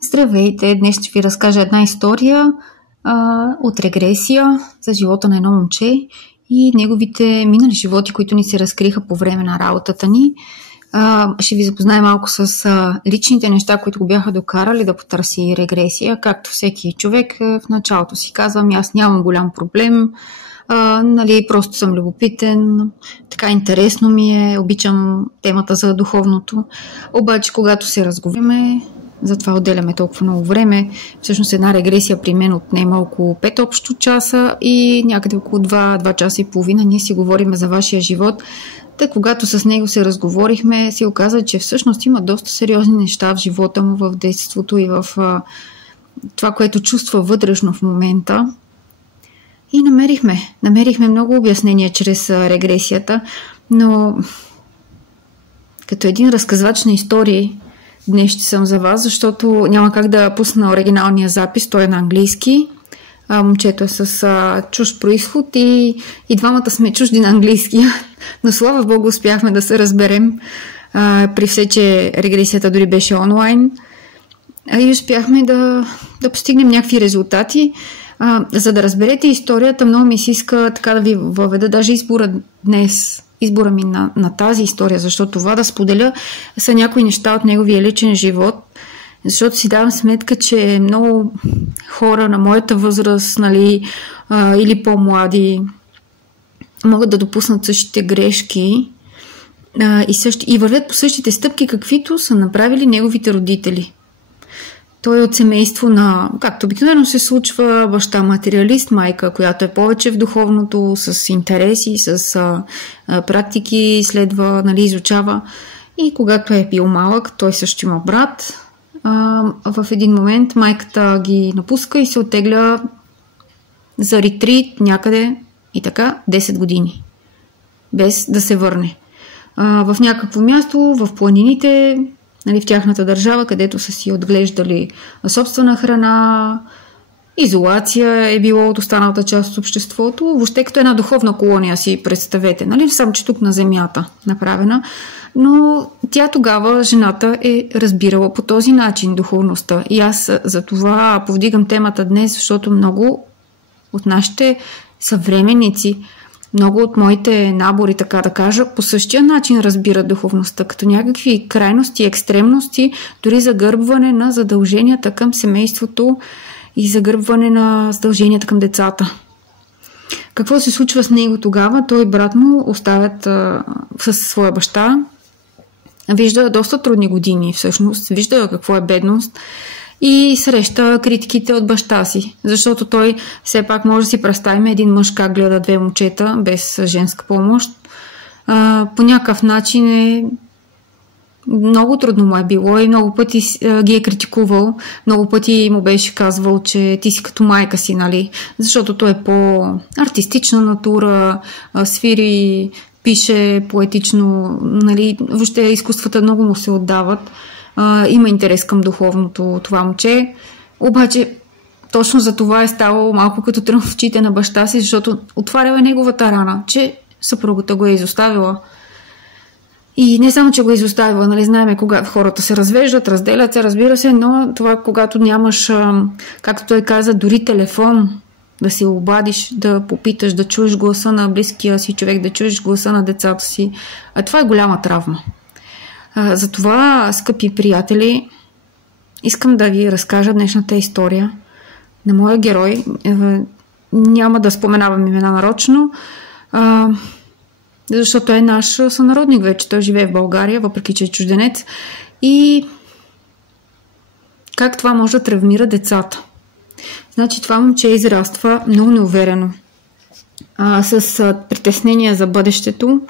Здравейте! Днес ще ви разкажа една история от регресия за живота на едно момче и неговите минали животи, които ни се разкриха по време на работата ни. Ще ви запозная малко с личните неща, които го бяха докарали да потърси регресия. Както всеки човек в началото си казвам, аз нямам голям проблем, просто съм любопитен, така интересно ми е, обичам темата за духовното. Обаче, когато се разговаряме, затова отделяме толкова много време. Всъщност една регресия при мен отнема около 5 общо часа и някъде около 2 часа и половина ние си говорим за вашия живот. Та когато с него се разговорихме, се оказа, че всъщност има доста сериозни неща в живота му, в детството и в това, което чувства вътрешно в момента. И намерихме много обяснения чрез регресията, но като един разказвач на истории, днес ще съм за вас, защото няма как да пусна оригиналния запис, той е на английски. Момчето е с чужд происход и двамата сме чужди на английски, но слава Богу успяхме да се разберем, при все, че регресията дори беше онлайн и успяхме да постигнем някакви резултати. За да разберете историята, много ми се иска така да ви въведа даже избора ми на тази история, защото това да споделя са някои неща от неговия личен живот, защото си давам сметка, че много хора на моята възраст, или по-млади, могат да допуснат същите грешки и вървят по същите стъпки, каквито са направили неговите родители. Той е от семейство на, както обикновено се случва, баща материалист, майка, която е повече в духовното, с интереси, с практики, следва, изучава. И когато е бил малък, той също има брат. В един момент майката ги напуска и се оттегля за ретрит някъде и така 10 години, без да се върне. В някакво място, в планините, в тяхната държава, където са си отглеждали собствена храна, изолация е било от останалата част от обществото, въобще като една духовна колония си представете, сам че тук на земята направена, но тя тогава, жената, е разбирала по този начин духовността и аз за това повдигам темата днес, защото много от нашите съвременници, много от моите набори, така да кажа, по същия начин разбират духовността, като някакви крайности, екстремности, дори загърбване на задълженията към семейството и загърбване на задълженията към децата. Какво се случва с него тогава? Той и брат му оставят със своя баща. Вижда доста трудни години, всъщност. Вижда какво е бедност и среща критиките от баща си. Защото той все пак може да си представим един мъж как гледа две момчета без женска помощ. По някакъв начин много трудно му е било и много пъти ги е критикувал. Много пъти му беше казвал, че ти си като майка си, защото той е по-артистична натура, свири, пише поетично, въобще изкуствата много му се отдават. Има интерес към духовното това момче. Обаче точно за това е ставало малко като трън в очите на баща си, защото отваряла неговата рана, че съпругата го е изоставила. И не само, че го е изоставила, знаеме когато хората се развеждат, разделят се, разбира се, но това когато нямаш, както той каза, дори телефон, да се обадиш, да попиташ, да чуеш гласа на близкия си човек, да чуеш гласа на децата си, това е голяма травма. Затова, скъпи приятели, искам да ви разкажа днешната история на моя герой. Няма да споменавам имена нарочно, защото е наш сънародник вече. Той живее в България, въпреки че е чужденец. И как това може да травмира децата? Значи това момче израства много неуверено, с притеснения за бъдещето,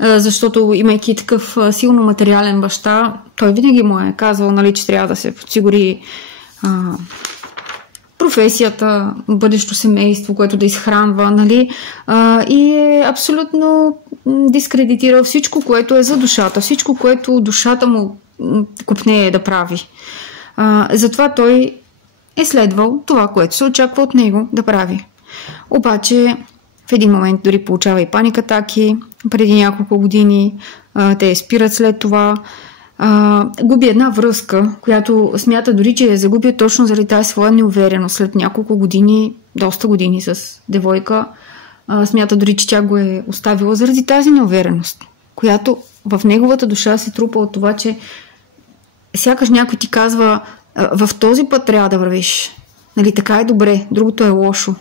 защото имайки такъв силно материален баща, той винаги му е казвал, че трябва да се подсигури професията, бъдещо семейство, което да изхранва, и е абсолютно дискредитирал всичко, което е за душата, всичко, което душата му копнее да прави. Затова той е следвал това, което се очаква от него да прави. Обаче в един момент дори получава и паникатаки, преди няколко години те спират след това. губи една връзка, която смята дори, че я загуби точно заради тази своя неувереност. След няколко години, доста години с девойка, смята дори, че тя го е оставила заради тази неувереност, която в неговата душа се трупа от това, че сякаш някой ти казва: в този път трябва да вървиш. Нали, така е добре, другото е лошо.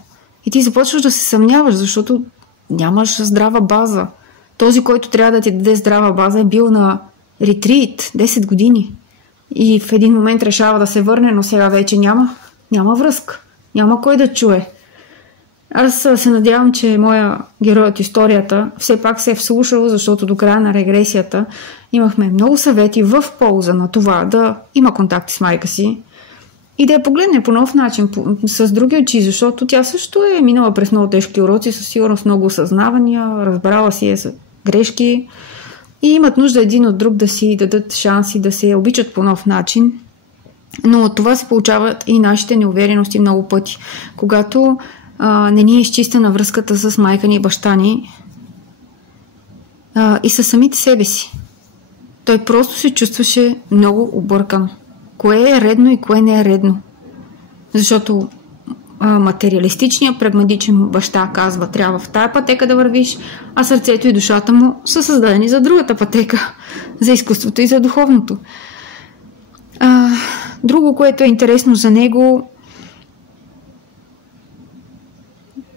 И ти започваш да се съмняваш, защото нямаш здрава база. Този, който трябва да ти даде здрава база, е бил на ретрит 10 години. И в един момент решава да се върне, но сега вече няма връзка. Няма кой да чуе. Аз се надявам, че моя герой от историята все пак се е вслушал, защото до края на регресията имахме много съвети в полза на това да има контакти с майка си и да я погледне по нов начин, с други очи, защото тя също е минала през много тежки уроци, със сигурност много осъзнавания, разбрала си е с грешки и имат нужда един от друг да си дадат шанси да се обичат по нов начин. Но от това се получават и нашите неуверености много пъти. Когато не ни е изчистена връзката с майка ни и баща ни и със самите себе си. Той просто се чувстваше много объркан. Кое е редно и кое не е редно. Защото материалистичният, прагматичен баща казва: трябва в тая пътека да вървиш, а сърцето и душата му са създадени за другата пътека, за изкуството и за духовното. Друго, което е интересно за него,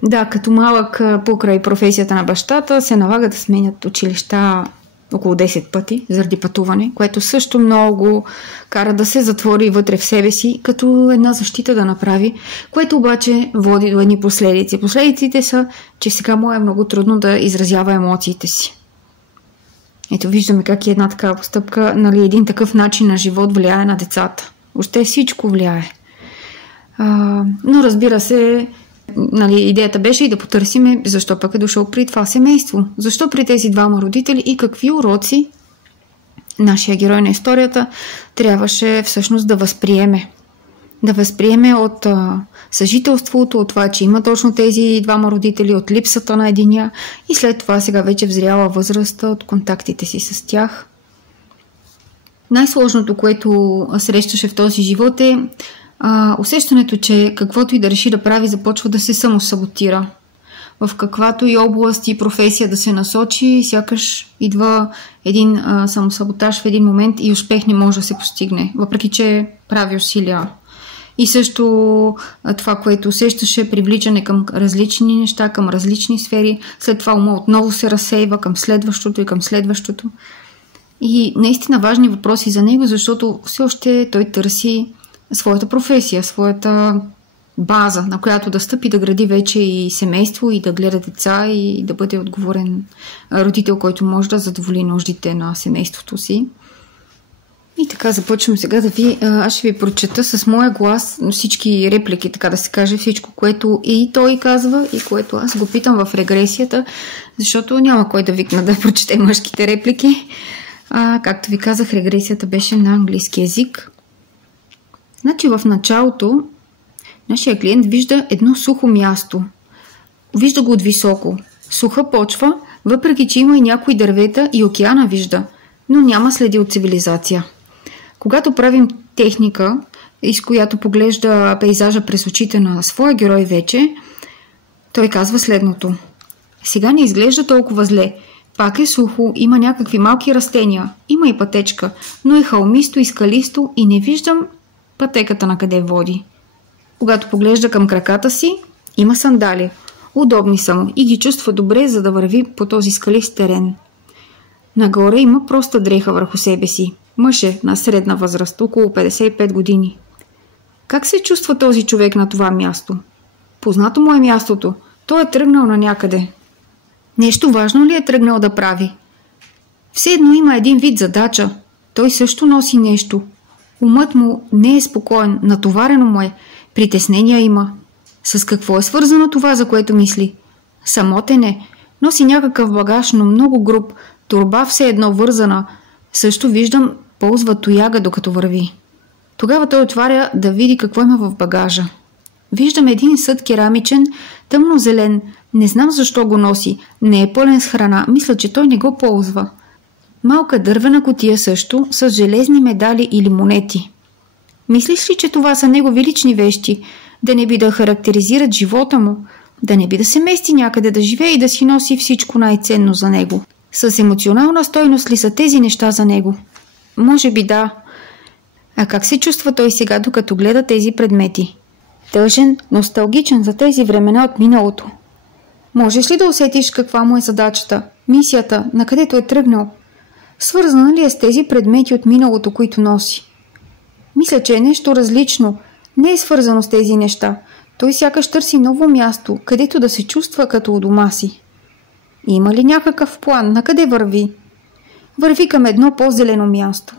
да, като малък покрай професията на бащата се налага да сменят училища около 10 пъти заради пътуване, което също много кара да се затвори вътре в себе си, като една защита да направи, което обаче води до едни последици. Последиците са, че сега му е много трудно да изразява емоциите си. Ето виждаме как една такава постъпка, нали, един такъв начин на живот влияе на децата. Въобще всичко влияе. Но разбира се, нали, идеята беше и да потърсиме защо пък е дошъл при това семейство. Защо при тези двама родители и какви уроци нашия герой на историята трябваше всъщност да възприеме. Да възприеме от съжителството, от това, че има точно тези двама родители, от липсата на единия и след това сега вече в зряла възраст от контактите си с тях. Най-сложното, което срещаше в този живот е усещането, че каквото и да реши да прави, започва да се самосаботира. В каквато и област и професия да се насочи, сякаш идва един самосаботаж в един момент и успех не може да се постигне, въпреки че прави усилия. И също това, което усещаше, привличане към различни неща, към различни сфери, след това ума отново се разсейва към следващото и към следващото. И наистина важни въпроси за него, защото все още той търси своята професия, своята база, на която да стъпи, да гради вече и семейство, и да гледа деца, и да бъде отговорен родител, който може да задоволи нуждите на семейството си. И така започвам сега аз ще ви прочета с моя глас всички реплики, така да се каже, всичко, което и той казва, и което аз го питам в регресията, защото няма кой да викна да прочете мъжките реплики. Както ви казах, регресията беше на английски език. Значи в началото нашия клиент вижда едно сухо място. Вижда го от високо. Суха почва, въпреки че има и някои дървета и океана вижда, но няма следи от цивилизация. Когато правим техника, из която поглежда пейзажа през очите на своя герой вече, той казва следното: сега не изглежда толкова зле. Пак е сухо, има някакви малки растения, има и пътечка, но е хълмисто и скалисто и не виждам пътеката на къде води. Когато поглежда към краката си, има сандали. Удобни са му и ги чувства добре, за да върви по този скалист терен. Нагоре има проста дреха върху себе си. Мъж е на средна възраст, около 55 години. Как се чувства този човек на това място? Познато му е мястото. Той е тръгнал на някъде. Нещо важно ли е тръгнал да прави? Все едно има един вид задача. Той също носи нещо. Умът му не е спокоен, натоварено му е. Притеснения има. С какво е свързано това, за което мисли? Самотен е. Носи някакъв багаж, но много груб. Торба все едно вързана. Също виждам, ползва тояга, докато върви. Тогава той отваря да види какво има в багажа. Виждам един съд керамичен, тъмно-зелен. Не знам защо го носи. Не е пълен с храна. Мисля, че той не го ползва. Малка дървена кутия също, с железни медали или монети. Мислиш ли, че това са негови лични вещи, да не би да характеризират живота му, да не би да се мести някъде да живее и да си носи всичко най-ценно за него? С емоционална стойност ли са тези неща за него? Може би да. А как се чувства той сега, докато гледа тези предмети? Тъжен, носталгичен за тези времена от миналото. Можеш ли да усетиш каква му е задачата, мисията, на където е тръгнал? Свързана ли е с тези предмети от миналото, които носи? Мисля, че е нещо различно. Не е свързано с тези неща. Той сякаш търси ново място, където да се чувства като у дома си. Има ли някакъв план? На къде върви? Върви към едно по-зелено място.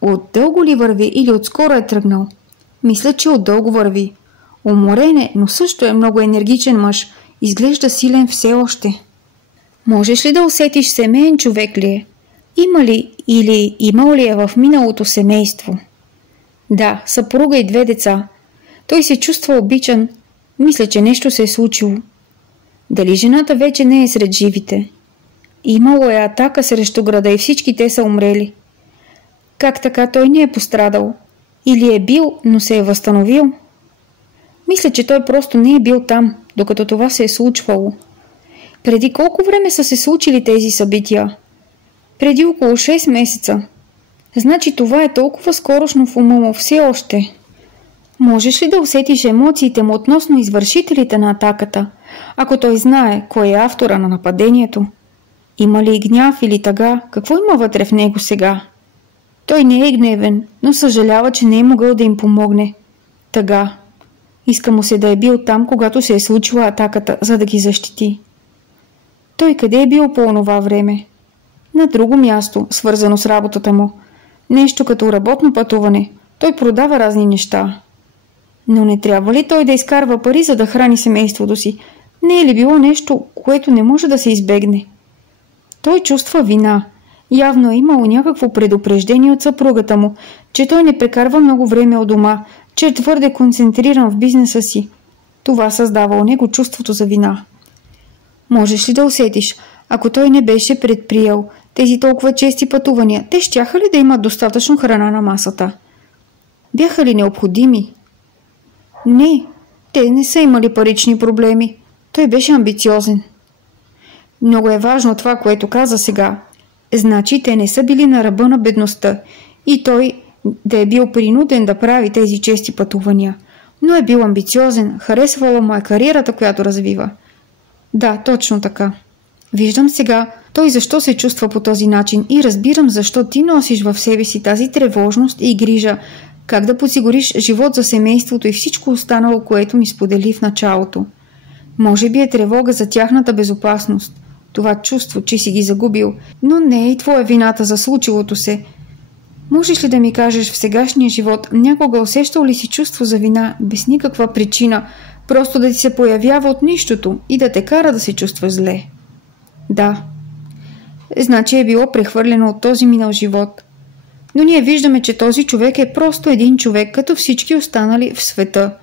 Отдълго ли върви или отскоро е тръгнал? Мисля, че отдълго върви. Уморен е, но също е много енергичен мъж. Изглежда силен все още. Можеш ли да усетиш семейен човек ли е? Има ли или имал ли е в миналото семейство? Да, съпруга и 2 деца. Той се чувства обичан. Мисля, че нещо се е случило. Дали жената вече не е сред живите? Имало е атака срещу града и всички те са умрели. Как така той не е пострадал? Или е бил, но се е възстановил? Мисля, че той просто не е бил там, докато това се е случвало. Преди колко време са се случили тези събития? Преди около 6 месеца. Значи това е толкова скорошно в ума му все още. Можеш ли да усетиш емоциите му относно извършителите на атаката, ако той знае кой е автора на нападението? Има ли гняв или тъга? Какво има вътре в него сега? Той не е гневен, но съжалява, че не е могъл да им помогне. Тъга. Иска му се да е бил там, когато се е случила атаката, за да ги защити. Той къде е бил по онова време? На друго място, свързано с работата му. Нещо като работно пътуване. Той продава разни неща. Но не трябва ли той да изкарва пари, за да храни семейството си? Не е ли било нещо, което не може да се избегне? Той чувства вина. Явно е имало някакво предупреждение от съпругата му, че той не прекарва много време от дома, че е твърде концентриран в бизнеса си. Това създава у него чувството за вина. Можеш ли да усетиш, ако той не беше предприел тези толкова чести пътувания, те щяха ли да имат достатъчно храна на масата? Бяха ли необходими? Не, те не са имали парични проблеми. Той беше амбициозен. Много е важно това, което каза сега. Значи те не са били на ръба на бедността и той да е бил принуден да прави тези чести пътувания. Но е бил амбициозен, харесвала му е кариерата, която развива. Да, точно така. Виждам сега той защо се чувства по този начин и разбирам защо ти носиш в себе си тази тревожност и грижа, как да подсигуриш живот за семейството и всичко останало, което ми сподели в началото. Може би е тревога за тяхната безопасност, това чувство, че си ги загубил, но не е и твоя вината за случилото се. Можеш ли да ми кажеш в сегашния живот, някога усещал ли си чувство за вина без никаква причина, просто да ти се появява от нищото и да те кара да се чувстваш зле? Да. Значи е било прехвърлено от този минал живот. Но ние виждаме, че този човек е просто един човек, като всички останали в света.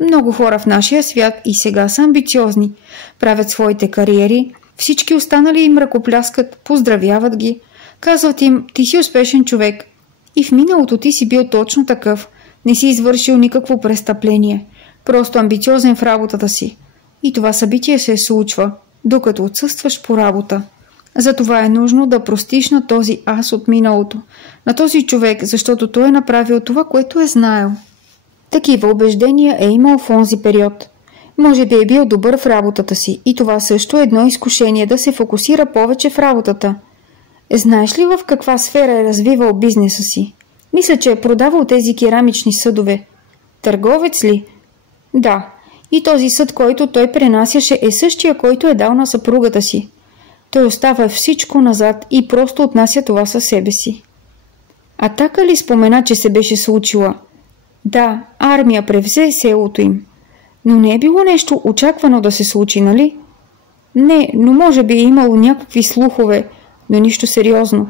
Много хора в нашия свят и сега са амбициозни, правят своите кариери, всички останали им ръкопляскат, поздравяват ги, казват им, ти си успешен човек. И в миналото ти си бил точно такъв, не си извършил никакво престъпление, просто амбициозен в работата си. И това събитие се случва, докато отсъстваш по работа. Затова е нужно да простиш на този аз от миналото, на този човек, защото той е направил това, което е знаел. Такива убеждения е имал в онзи период. Може би е бил добър в работата си и това също е едно изкушение да се фокусира повече в работата. Знаеш ли в каква сфера е развивал бизнеса си? Мисля, че е продавал тези керамични съдове. Търговец ли? Да. И този съд, който той пренасяше, е същия, който е дал на съпругата си. Той оставя всичко назад и просто отнася това със себе си. Атака ли спомена, че се беше случила? Да, армия превзе селото им. Но не е било нещо очаквано да се случи, нали? Не, но може би е имало някакви слухове, но нищо сериозно.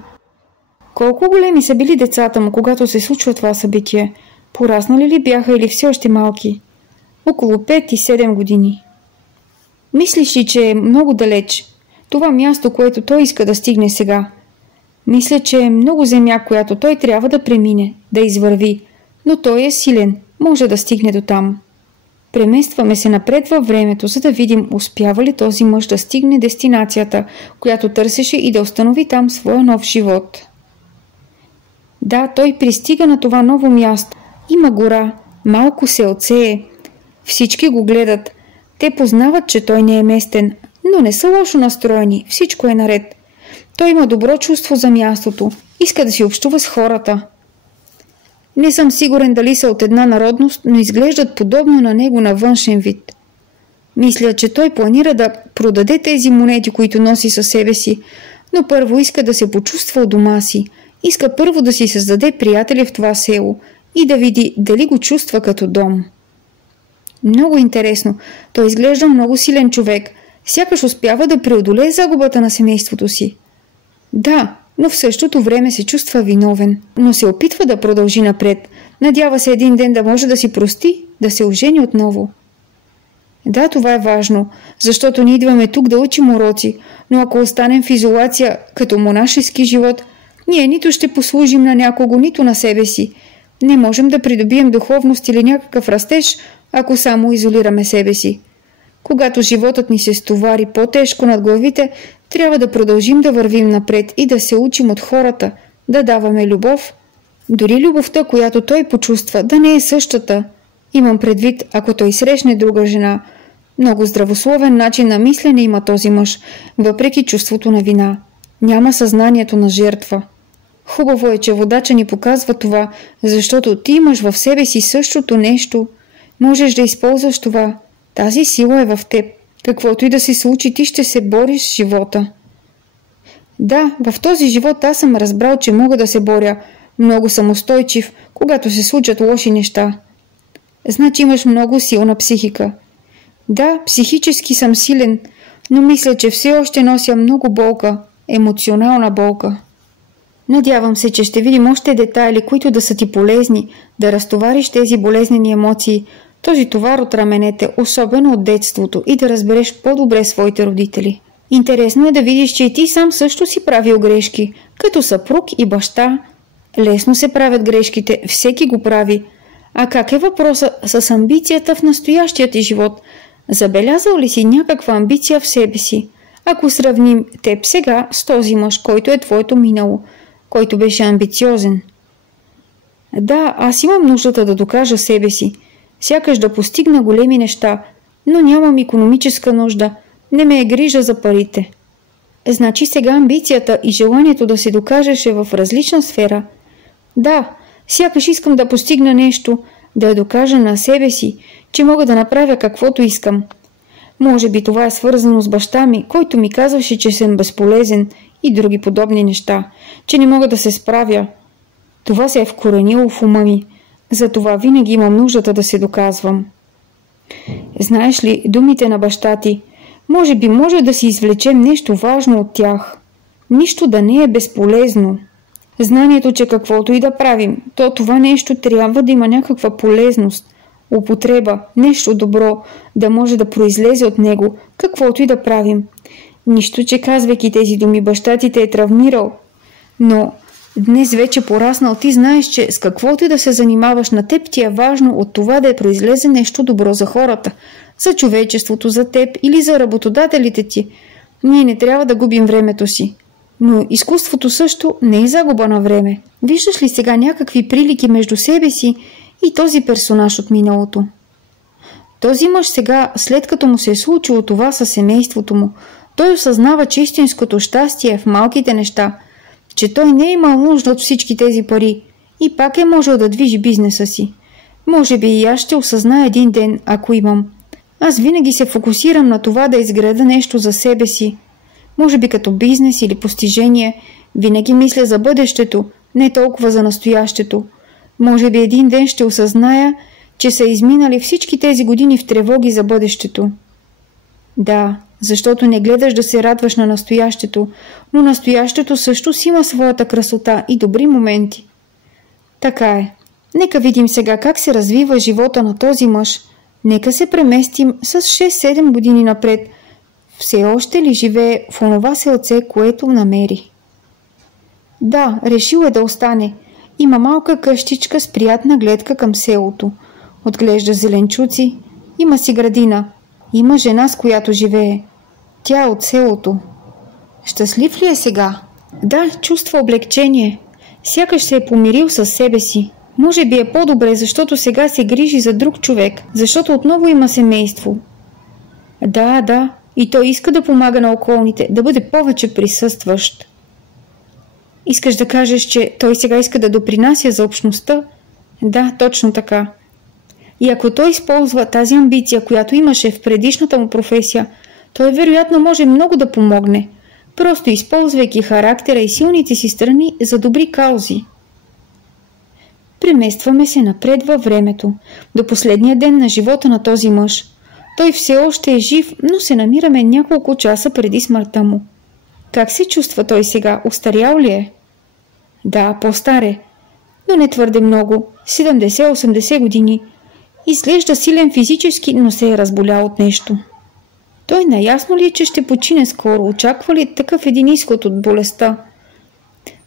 Колко големи са били децата му, когато се случва това събитие? Пораснали ли бяха или все още малки? Около 5 и 7 години. Мислиш ли, че е много далеч? Това място, което той иска да стигне сега. Мисля, че е много земя, която той трябва да премине, да извърви, но той е силен, може да стигне до там. Преместваме се напред във времето, за да видим успява ли този мъж да стигне дестинацията, която търсеше и да установи там своя нов живот. Да, той пристига на това ново място. Има гора, малко селце е. Всички го гледат. Те познават, че той не е местен, но не са лошо настроени, всичко е наред. Той има добро чувство за мястото, иска да си общува с хората. Не съм сигурен дали са от една народност, но изглеждат подобно на него на външен вид. Мисля, че той планира да продаде тези монети, които носи със себе си, но първо иска да се почувства у дома си. Иска първо да си създаде приятели в това село и да види дали го чувства като дом. Много интересно. Той изглежда много силен човек. Сякаш успява да преодолее загубата на семейството си. Да, но в същото време се чувства виновен, но се опитва да продължи напред. Надява се един ден да може да си прости, да се ожени отново. Да, това е важно, защото ние идваме тук да учим уроци, но ако останем в изолация като монашески живот, ние нито ще послужим на някого, нито на себе си. Не можем да придобием духовност или някакъв растеж, ако само изолираме себе си. Когато животът ни се стовари по-тежко над главите, трябва да продължим да вървим напред и да се учим от хората, да даваме любов. Дори любовта, която той почувства, да не е същата. Имам предвид, ако той срещне друга жена. Много здравословен начин на мислене има този мъж, въпреки чувството на вина. Няма съзнанието на жертва. Хубаво е, че водача ни показва това, защото ти имаш в себе си същото нещо. Можеш да използваш това. Тази сила е в теб. Каквото и да се случи, ти ще се бориш с живота. Да, в този живот аз съм разбрал, че мога да се боря. Много съм устойчив, когато се случат лоши неща. Значи имаш много силна психика. Да, психически съм силен, но мисля, че все още нося много болка, емоционална болка. Надявам се, че ще видим още детайли, които да са ти полезни, да разтовариш тези болезнени емоции, този товар от раменете, особено от детството, и да разбереш по-добре своите родители. Интересно е да видиш, че и ти сам също си правил грешки, като съпруг и баща. Лесно се правят грешките, всеки го прави. А как е въпросът с амбицията в настоящия ти живот? Забелязал ли си някаква амбиция в себе си? Ако сравним теб сега с този мъж, който е твоето минало, който беше амбициозен. Да, аз имам нуждата да докажа себе си, сякаш да постигна големи неща, но нямам икономическа нужда, не ме е грижа за парите. Значи сега амбицията и желанието да се докажеш е в различна сфера. Да, сякаш искам да постигна нещо, да я докажа на себе си, че мога да направя каквото искам. Може би това е свързано с баща ми, който ми казваше, че съм безполезен и други подобни неща, че не мога да се справя. Това се е вкоренило в ума ми, затова винаги имам нуждата да се доказвам. Знаеш ли, думите на баща ти, може би може да си извлечем нещо важно от тях. Нищо да не е безполезно. Знанието, че каквото и да правим, то това нещо трябва да има някаква полезност, употреба, нещо добро, да може да произлезе от него, каквото и да правим. Нищо, че казвайки тези думи баща ти те е травмирал. Но днес вече пораснал, ти знаеш, че с каквото и да се занимаваш, на теб ти е важно от това да е произлезе нещо добро за хората, за човечеството, за теб или за работодателите ти. Ние не трябва да губим времето си. Но изкуството също не е загуба на време. Виждаш ли сега някакви прилики между себе си и този персонаж от миналото? Този мъж сега, след като му се е случило това със семейството му, той осъзнава, че истинското щастие е в малките неща, че той не е имал нужда от всички тези пари и пак е можел да движи бизнеса си. Може би и аз ще осъзная един ден, ако имам. Аз винаги се фокусирам на това да изграда нещо за себе си. Може би като бизнес или постижение, винаги мисля за бъдещето, не толкова за настоящето. Може би един ден ще осъзная, че са изминали всички тези години в тревоги за бъдещето. Да, защото не гледаш да се радваш на настоящето, но настоящето също си има своята красота и добри моменти. Така е. Нека видим сега как се развива живота на този мъж. Нека се преместим с 6-7 години напред. Все още ли живее в онова селце, което намери? Да, решил е да остане. Има малка къщичка с приятна гледка към селото. Отглежда зеленчуци. Има си градина. Има жена, с която живее. Тя е от селото. Щастлив ли е сега? Да, чувства облегчение. Сякаш се е помирил със себе си. Може би е по-добре, защото сега се грижи за друг човек, защото отново има семейство. Да, и той иска да помага на околните, да бъде повече присъстващ. Искаш да кажеш, че той сега иска да допринася за общността? Да, точно така. И ако той използва тази амбиция, която имаше в предишната му професия, той вероятно може много да помогне, просто използвайки характера и силните си страни за добри каузи. Преместваме се напред във времето, до последния ден на живота на този мъж. Той все още е жив, но се намираме няколко часа преди смъртта му. Как се чувства той сега? Остарял ли е? Да, по-стар е, но не твърде много, 70-80 години. Изглежда силен физически, но се е разболял от нещо. Той наясно ли е, че ще почине скоро? Очаква ли такъв един изход от болестта?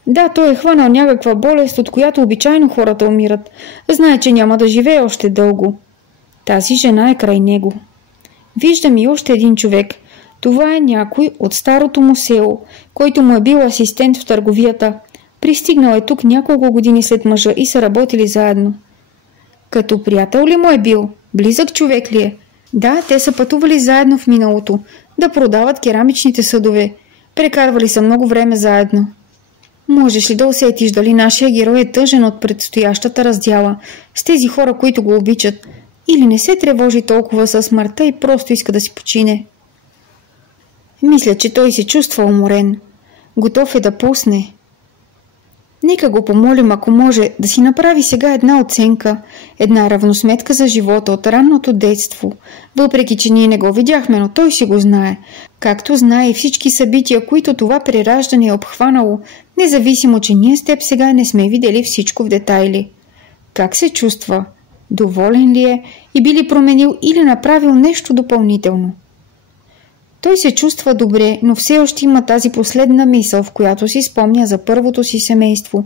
Да, той е хванал някаква болест, от която обичайно хората умират. Знае, че няма да живее още дълго. Тази жена е край него. Виждам и още един човек. Това е някой от старото му село, който му е бил асистент в търговията. Пристигнал е тук няколко години след мъжа и са работили заедно. Като приятел ли му е бил? Близък човек ли е? Да, те са пътували заедно в миналото, да продават керамичните съдове. Прекарвали са много време заедно. Можеш ли да усетиш дали нашия герой е тъжен от предстоящата раздяла с тези хора, които го обичат, или не се тревожи толкова със смъртта и просто иска да си почине? Мисля, че той се чувства уморен. Готов е да пусне. Нека го помолим, ако може, да си направи сега една оценка, една равносметка за живота от ранното детство, въпреки че ние не го видяхме, но той си го знае, както знае и всички събития, които това прераждане е обхванало, независимо, че ние с теб сега не сме видели всичко в детайли. Как се чувства? Доволен ли е и би ли променил или направил нещо допълнително? Той се чувства добре, но все още има тази последна мисъл, в която си спомня за първото си семейство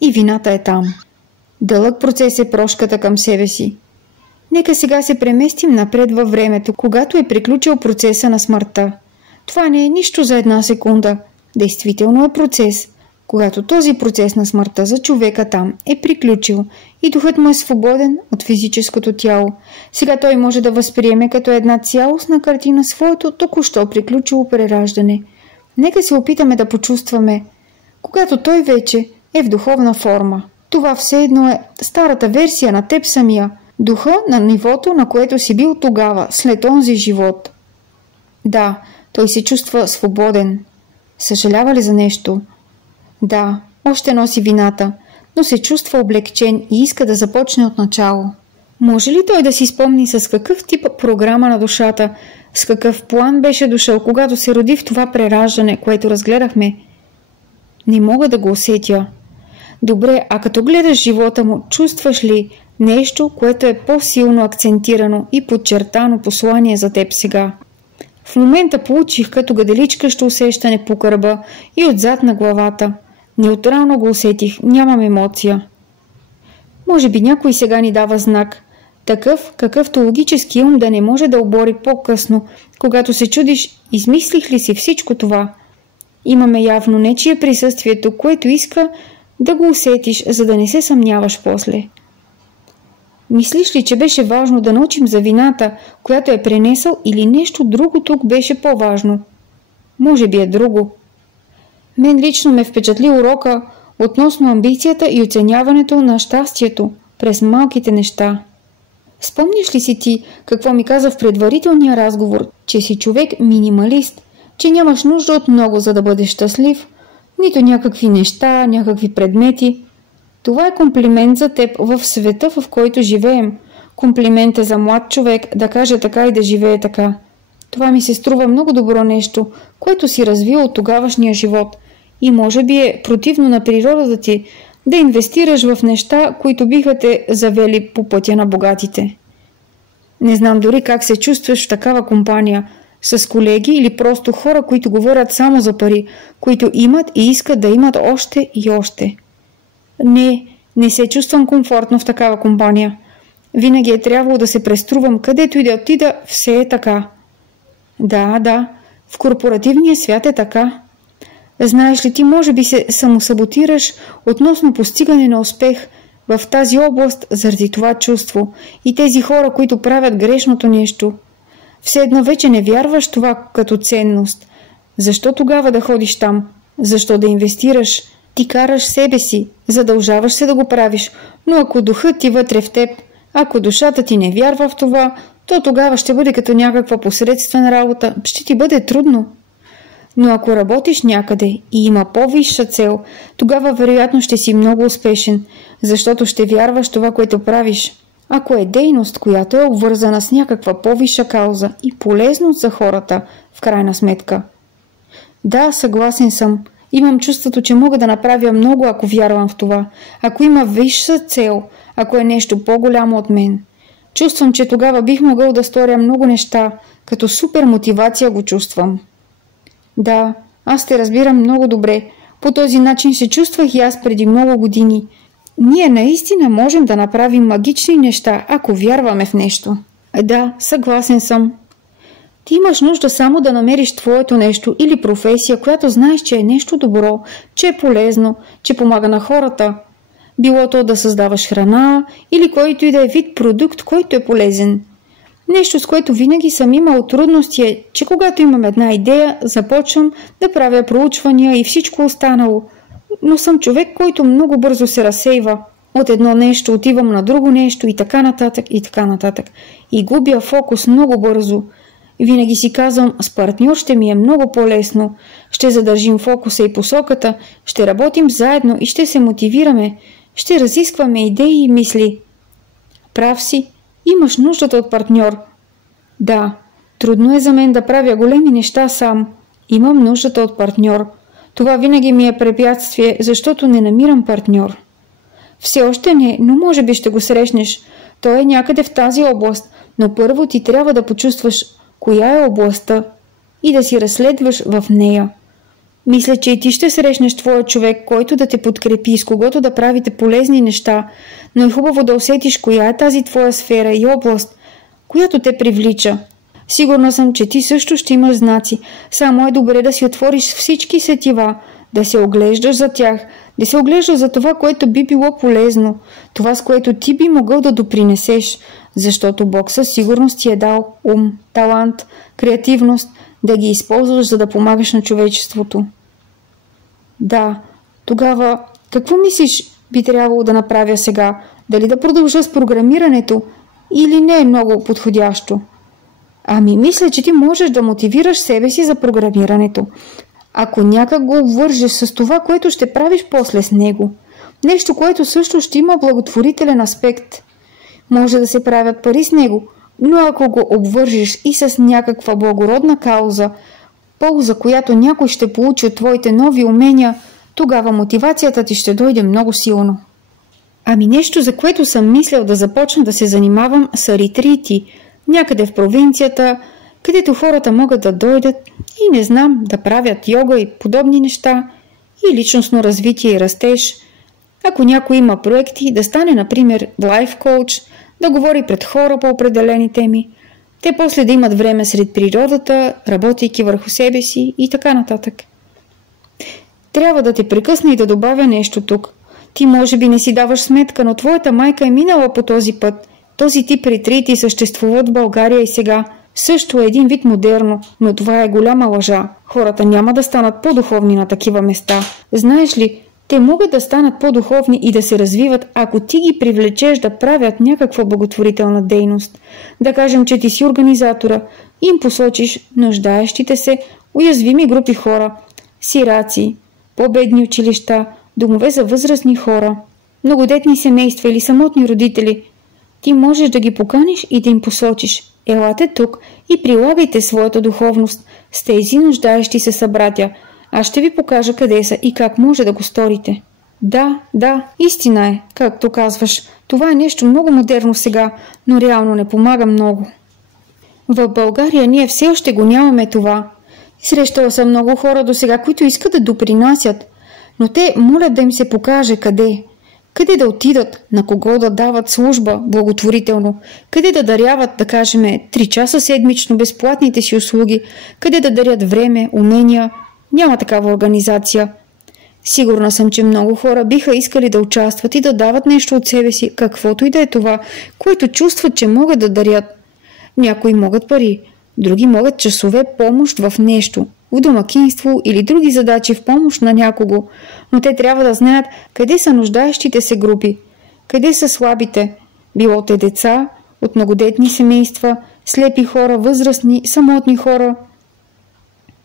и вината е там. Дълъг процес е прошката към себе си. Нека сега се преместим напред във времето, когато е приключил процеса на смъртта. Това не е нищо за една секунда. Действително е процес. Когато този процес на смъртта за човека там е приключил и духът му е свободен от физическото тяло, сега той може да възприеме като една цялостна картина своето току-що приключило прераждане. Нека се опитаме да почувстваме, когато той вече е в духовна форма. Това все едно е старата версия на теб самия, духа на нивото, на което си бил тогава, след онзи живот. Да, той се чувства свободен. Съжалява ли за нещо? Да, още носи вината, но се чувства облегчен и иска да започне от начало. Може ли той да си спомни с какъв тип програма на душата, с какъв план беше дошъл, когато се роди в това прераждане, което разгледахме? Не мога да го усетя. Добре, а като гледаш живота му, чувстваш ли нещо, което е по-силно акцентирано и подчертано послание за теб сега? В момента получих като гаделичкащо усещане по кърба и отзад на главата. Неутрално го усетих, нямам емоция. Може би някой сега ни дава знак. Такъв, какъвто логически ум да не може да обори по-късно, когато се чудиш, измислих ли си всичко това. Имаме явно нечие присъствието, което иска да го усетиш, за да не се съмняваш после. Мислиш ли, че беше важно да научим за вината, която е пренесъл, или нещо друго тук беше по-важно? Може би е друго. Мен лично ме впечатли урока относно амбицията и оценяването на щастието през малките неща. Спомняш ли си ти какво ми каза в предварителния разговор, че си човек минималист, че нямаш нужда от много, за да бъдеш щастлив, нито някакви неща, някакви предмети? Това е комплимент за теб в света, в който живеем. Комплимент е за млад човек да каже така и да живее така. Това ми се струва много добро нещо, което си развил от тогавашния живот. И може би е противно на природата ти да инвестираш в неща, които биха те завели по пътя на богатите. Не знам дори как се чувстваш в такава компания. с колеги или просто хора, които говорят само за пари, които имат и искат да имат още и още. Не се чувствам комфортно в такава компания. Винаги е трябвало да се преструвам, където и да отида, все е така. Да, в корпоративния свят е така. Знаеш ли, ти може би се самосаботираш относно постигане на успех в тази област заради това чувство и тези хора, които правят грешното нещо. Все едно вече не вярваш това като ценност. Защо тогава да ходиш там? Защо да инвестираш? Ти караш себе си, задължаваш се да го правиш, но ако духът ти вътре в теб, ако душата ти не вярва в това, то тогава ще бъде като някаква посредствена работа, ще ти бъде трудно. Но ако работиш някъде и има по-висша цел, тогава вероятно ще си много успешен, защото ще вярваш това, което правиш. Ако е дейност, която е обвързана с някаква по-висша кауза и полезност за хората, в крайна сметка. Да, съгласен съм. Имам чувството, че мога да направя много, ако вярвам в това. Ако има висша цел, ако е нещо по-голямо от мен. Чувствам, че тогава бих могъл да сторя много неща. Като супер мотивация го чувствам. Да, аз те разбирам много добре. По този начин се чувствах и аз преди много години. Ние наистина можем да направим магични неща, ако вярваме в нещо. Да, съгласен съм. Ти имаш нужда само да намериш твоето нещо или професия, която знаеш, че е нещо добро, че е полезно, че помага на хората. Било то да създаваш храна или който и да е вид продукт, който е полезен. Нещо, с което винаги съм имал трудности е, че когато имам една идея, започвам да правя проучвания и всичко останало. Но съм човек, който много бързо се разсейва. От едно нещо отивам на друго нещо и така нататък, и така нататък. И губя фокус много бързо. Винаги си казвам, с партньор ще ми е много по-лесно. Ще задържим фокуса и посоката, ще работим заедно и ще се мотивираме. Ще разискваме идеи и мисли. Прав си, имаш нуждата от партньор. Да, трудно е за мен да правя големи неща сам. Имам нуждата от партньор. Това винаги ми е препятствие, защото не намирам партньор. Все още не, но може би ще го срещнеш. Той е някъде в тази област, но първо ти трябва да почувстваш коя е областта и да си разследваш в нея. Мисля, че и ти ще срещнеш твоя човек, който да те подкрепи и с когото да правите полезни неща, но е хубаво да усетиш коя е тази твоя сфера и област, която те привлича. Сигурна съм, че ти също ще имаш знаци, само е добре да си отвориш всички сетива, да се оглеждаш за тях, да се оглеждаш за това, което би било полезно, това с което ти би могъл да допринесеш, защото Бог със сигурност ти е дал ум, талант, креативност, да ги използваш, за да помагаш на човечеството. Да, тогава какво мислиш би трябвало да направя сега? Дали да продължа с програмирането или не е много подходящо? Мисля, че ти можеш да мотивираш себе си за програмирането. Ако някак го обвържеш с това, което ще правиш после с него. Нещо, което също ще има благотворителен аспект. Може да се правят пари с него, но ако го обвържеш и с някаква благородна кауза, полза, която някой ще получи от твоите нови умения, тогава мотивацията ти ще дойде много силно. Нещо, за което съм мислял да започна да се занимавам, са ретрити, някъде в провинцията, където хората могат да дойдат и не знам, да правят йога и подобни неща, и личностно развитие и растеж. Ако някой има проекти, да стане, например, лайф коуч, да говори пред хора по определени теми, те после да имат време сред природата, работейки върху себе си и така нататък. Трябва да те прекъсна и да добавя нещо тук. Ти може би не си даваш сметка, но твоята майка е минала по този път. Този тип ретрити съществуват в България и сега. Също е един вид модерно, но това е голяма лъжа. Хората няма да станат по-духовни на такива места. Знаеш ли, те могат да станат по-духовни и да се развиват, ако ти ги привлечеш да правят някаква благотворителна дейност. Да кажем, че ти си организатора и им посочиш нуждаещите се уязвими групи хора, сираци, по-бедни училища, домове за възрастни хора, многодетни семейства или самотни родители. Ти можеш да ги поканиш и да им посочиш: елате тук и прилагайте своята духовност с тези нуждаещи се събратя. Аз ще ви покажа къде са и как може да го сторите. Да, истина е, както казваш. Това е нещо много модерно сега, но реално не помага много. В България ние все още го нямаме това. Срещала съм много хора до сега, които искат да допринасят, но те молят да им се покаже къде. Къде да отидат, на кого да дават служба благотворително, къде да даряват, да кажем, 3 часа седмично безплатните си услуги, къде да дарят време, умения. Няма такава организация. Сигурна съм, че много хора биха искали да участват и да дават нещо от себе си, каквото и да е това, което чувстват, че могат да дарят. Някои могат пари, други могат часове помощ в нещо, в домакинство или други задачи в помощ на някого, но те трябва да знаят къде са нуждаещите се групи, къде са слабите, било те деца, от многодетни семейства, слепи хора, възрастни, самотни хора.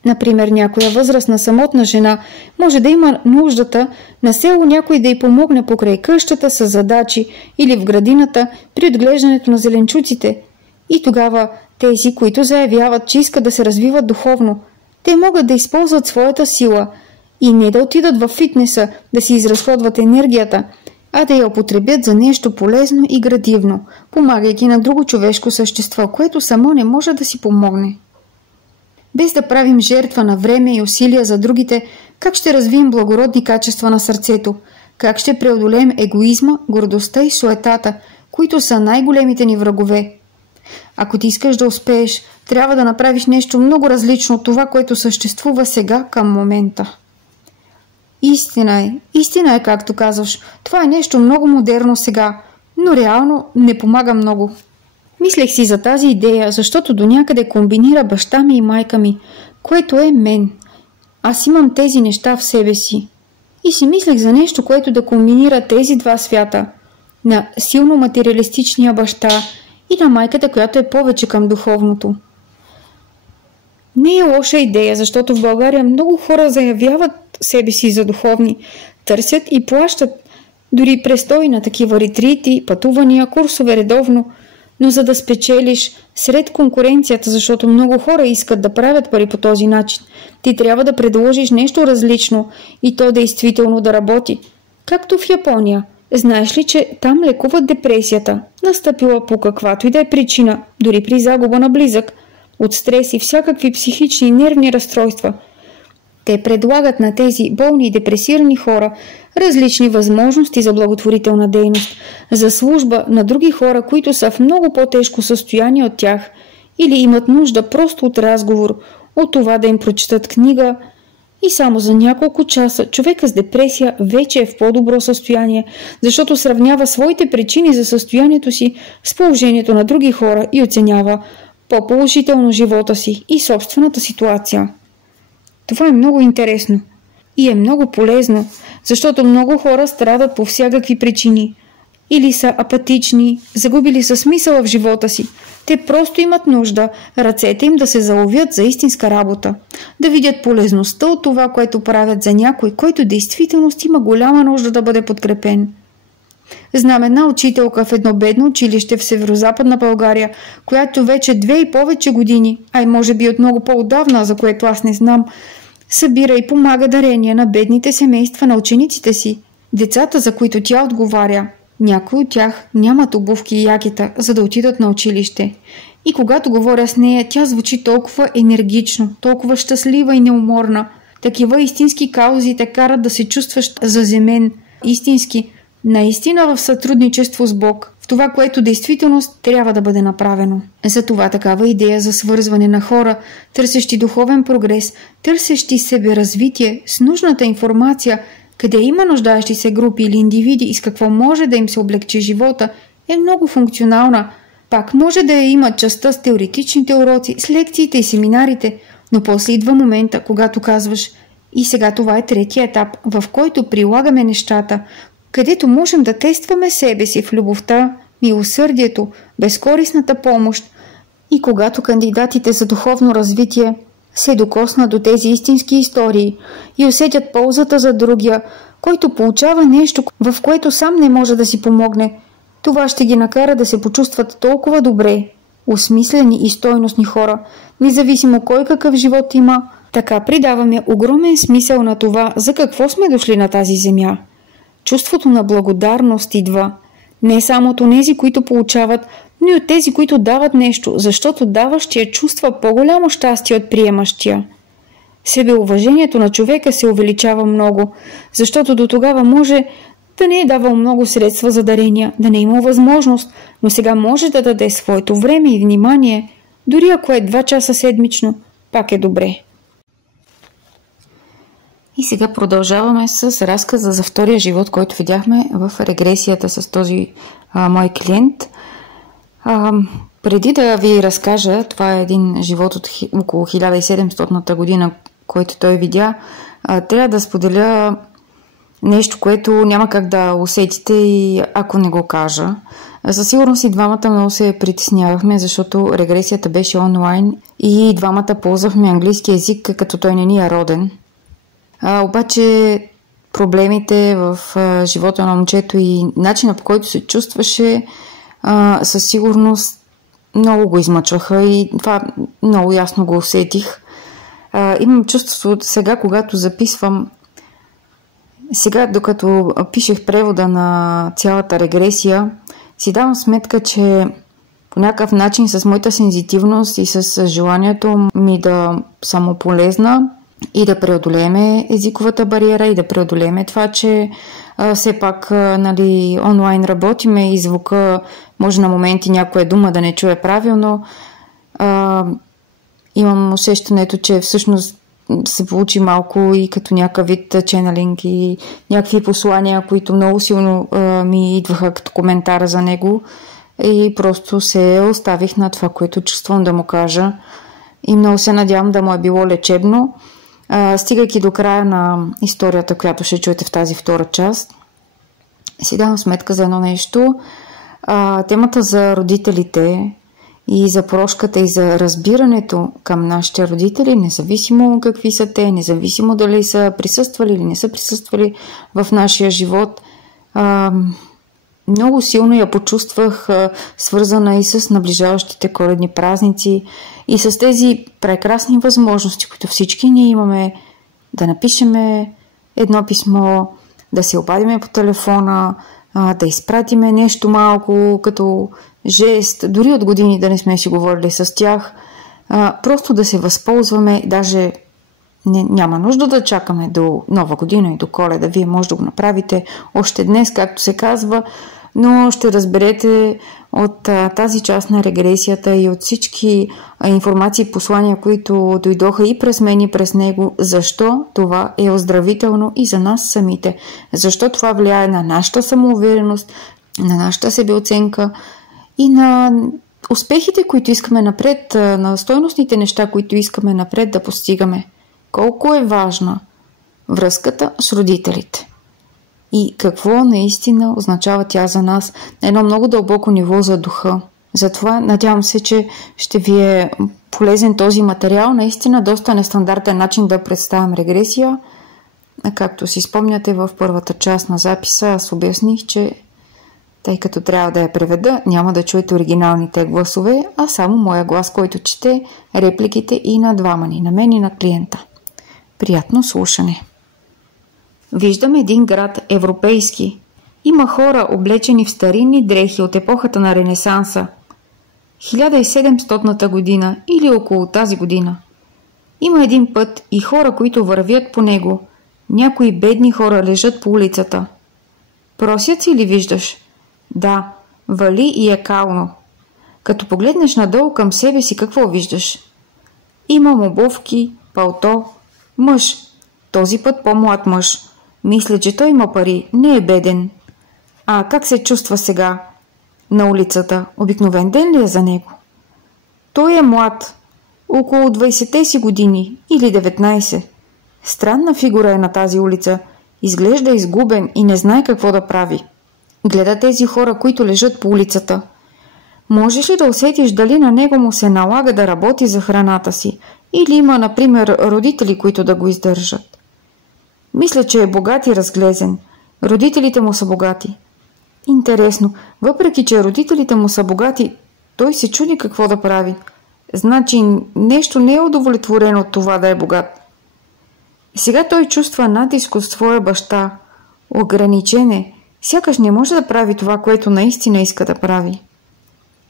Например, някоя възрастна самотна жена може да има нуждата на село някой да й помогне покрай къщата с задачи или в градината при отглеждането на зеленчуците. И тогава тези, които заявяват, че искат да се развиват духовно, те могат да използват своята сила и не да отидат във фитнеса да си изразходват енергията, а да я употребят за нещо полезно и градивно, помагайки на друго човешко същество, което само не може да си помогне. Без да правим жертва на време и усилия за другите, как ще развием благородни качества на сърцето? Как ще преодолеем егоизма, гордостта и суетата, които са най-големите ни врагове? Ако ти искаш да успееш, трябва да направиш нещо много различно от това, което съществува сега към момента. Истина е, както казваш. Това е нещо много модерно сега, но реално не помага много. Мислех си за тази идея, защото до някъде комбинира баща ми и майка ми, което е мен. Аз имам тези неща в себе си. И си мислех за нещо, което да комбинира тези два свята. На силно материалистичния баща и на майката, която е повече към духовното. Не е лоша идея, защото в България много хора заявяват себе си за духовни, търсят и плащат дори престои на такива ретрити, пътувания, курсове редовно, но за да спечелиш сред конкуренцията, защото много хора искат да правят пари по този начин, ти трябва да предложиш нещо различно и то действително да работи. Както в Япония. Знаеш ли, че там лекуват депресията, настъпила по каквато и да е причина, дори при загуба на близък, от стрес и всякакви психични и нервни разстройства. Те предлагат на тези болни и депресирани хора различни възможности за благотворителна дейност, за служба на други хора, които са в много по-тежко състояние от тях или имат нужда просто от разговор, от това да им прочитат книга. И само за няколко часа човека с депресия вече е в по-добро състояние, защото сравнява своите причини за състоянието си с положението на други хора и оценява по-положително живота си и собствената ситуация. Това е много интересно и е много полезно, защото много хора страдат по всякакви причини. Или са апатични, загубили са смисъла в живота си. Те просто имат нужда ръцете им да се заловят за истинска работа, да видят полезността от това, което правят за някой, който действителност има голяма нужда да бъде подкрепен. Знам една учителка в едно бедно училище в северо-западна България, която вече 2 и повече години, а и може би от много по-отдавна, за което аз не знам, събира и помага дарения на бедните семейства на учениците си, децата, за които тя отговаря. Някои от тях нямат обувки и якета, за да отидат на училище. И когато говоря с нея, тя звучи толкова енергично, толкова щастлива и неуморна. Такива истински каузи те карат да се чувстваш заземен, истински, наистина в сътрудничество с Бог, в това, което действителност трябва да бъде направено. Затова такава идея за свързване на хора, търсещи духовен прогрес, търсещи себе развитие с нужната информация, къде има нуждаещи се групи или индивиди и с какво може да им се облегчи живота, е много функционална. Пак може да я има частта с теоретичните уроци, с лекциите и семинарите, но после идва момента, когато казваш: и сега това е третия етап, в който прилагаме нещата, където можем да тестваме себе си в любовта, милосърдието, безкорисната помощ и когато кандидатите за духовно развитие се докоснат до тези истински истории и усетят ползата за другия, който получава нещо, в което сам не може да си помогне, това ще ги накара да се почувстват толкова добре, осмислени и стойностни хора, независимо кой какъв живот има. Така придаваме огромен смисъл на това, за какво сме дошли на тази земя. Чувството на благодарност идва не само от онези, които получават, но и от тези, които дават нещо, защото даващия чувства по-голямо щастие от приемащия. Себеуважението на човека се увеличава много, защото до тогава може да не е давал много средства за дарения, да не е имал възможност, но сега може да даде своето време и внимание, дори ако е 2 часа седмично, пак е добре. И сега продължаваме с разказа за втория живот, който видяхме в регресията с този мой клиент. Преди да ви разкажа, това е един живот от около 1700-та година, който той видя, трябва да споделя нещо, което няма как да усетите и ако не го кажа. Със сигурност и двамата много се притеснявахме, защото регресията беше онлайн и двамата ползвахме английски език, като той не ни е роден. Обаче проблемите в живота на момчето и начина, по който се чувстваше, със сигурност много го измъчваха и това много ясно го усетих. Имам чувството сега, когато записвам, сега докато пишех превода на цялата регресия, си давам сметка, че по някакъв начин с моята сензитивност и с желанието ми да съм полезна и да преодолееме езиковата бариера и да преодолееме това, че все пак онлайн работиме и звука може на моменти някоя дума да не чуе правилно. Имам усещането, че всъщност се получи малко и като някакъв вид ченелинг и някакви послания, които много силно ми идваха като коментара за него и просто се оставих на това, което чувствам да му кажа и много се надявам да му е било лечебно. Стигайки до края на историята, която ще чуете в тази втора част, си давам сметка за едно нещо. Темата за родителите и за прошката и за разбирането към нашите родители, независимо какви са те, независимо дали са присъствали или не са присъствали в нашия живот, много силно я почувствах свързана и с наближаващите коледни празници и с тези прекрасни възможности, които всички ние имаме да напишеме едно писмо, да се обадиме по телефона, да изпратиме нещо малко като жест, дори от години да не сме си говорили с тях, просто да се възползваме, даже няма нужда да чакаме до Нова година и до Коледа, вие може да го направите още днес, както се казва, но ще разберете от тази част на регресията и от всички информации и послания, които дойдоха и през мен и през него, защо това е оздравително и за нас самите, защо това влияе на нашата самоувереност, на нашата себеоценка и на успехите, които искаме напред, на стойностните неща, които искаме напред да постигаме. Колко е важна връзката с родителите и какво наистина означава тя за нас на едно много дълбоко ниво за духа. Затова надявам се, че ще ви е полезен този материал. Наистина доста нестандартен начин да представям регресия. Както си спомняте, в първата част на записа аз обясних, че тъй като трябва да я преведа, няма да чуете оригиналните гласове, а само моя глас, който чете репликите и на двама ни, на мен и на клиента. Приятно слушане! Виждам един град европейски. Има хора, облечени в старинни дрехи от епохата на Ренесанса. 1700-та година или около тази година. Има един път и хора, които вървят по него. Някои бедни хора лежат по улицата. Просяци ли виждаш? Да, вали и е кално. Като погледнеш надолу към себе си, какво виждаш? Имам обувки, палто, мъж. Този път по-млад мъж. Мисля, че той има пари, не е беден. А как се чувства сега? На улицата. Обикновен ден ли е за него? Той е млад. Около 20-те си години или 19. Странна фигура е на тази улица. Изглежда изгубен и не знае какво да прави. Гледа тези хора, които лежат по улицата. Можеш ли да усетиш дали на него му се налага да работи за храната си? Или има, например, родители, които да го издържат? Мисля, че е богат и разглезен. Родителите му са богати. Интересно, въпреки че родителите му са богати, той се чуди какво да прави. Значи нещо не е удовлетворено от това да е богат. Сега той чувства натиск от своя баща. Ограничен е. Сякаш не може да прави това, което наистина иска да прави.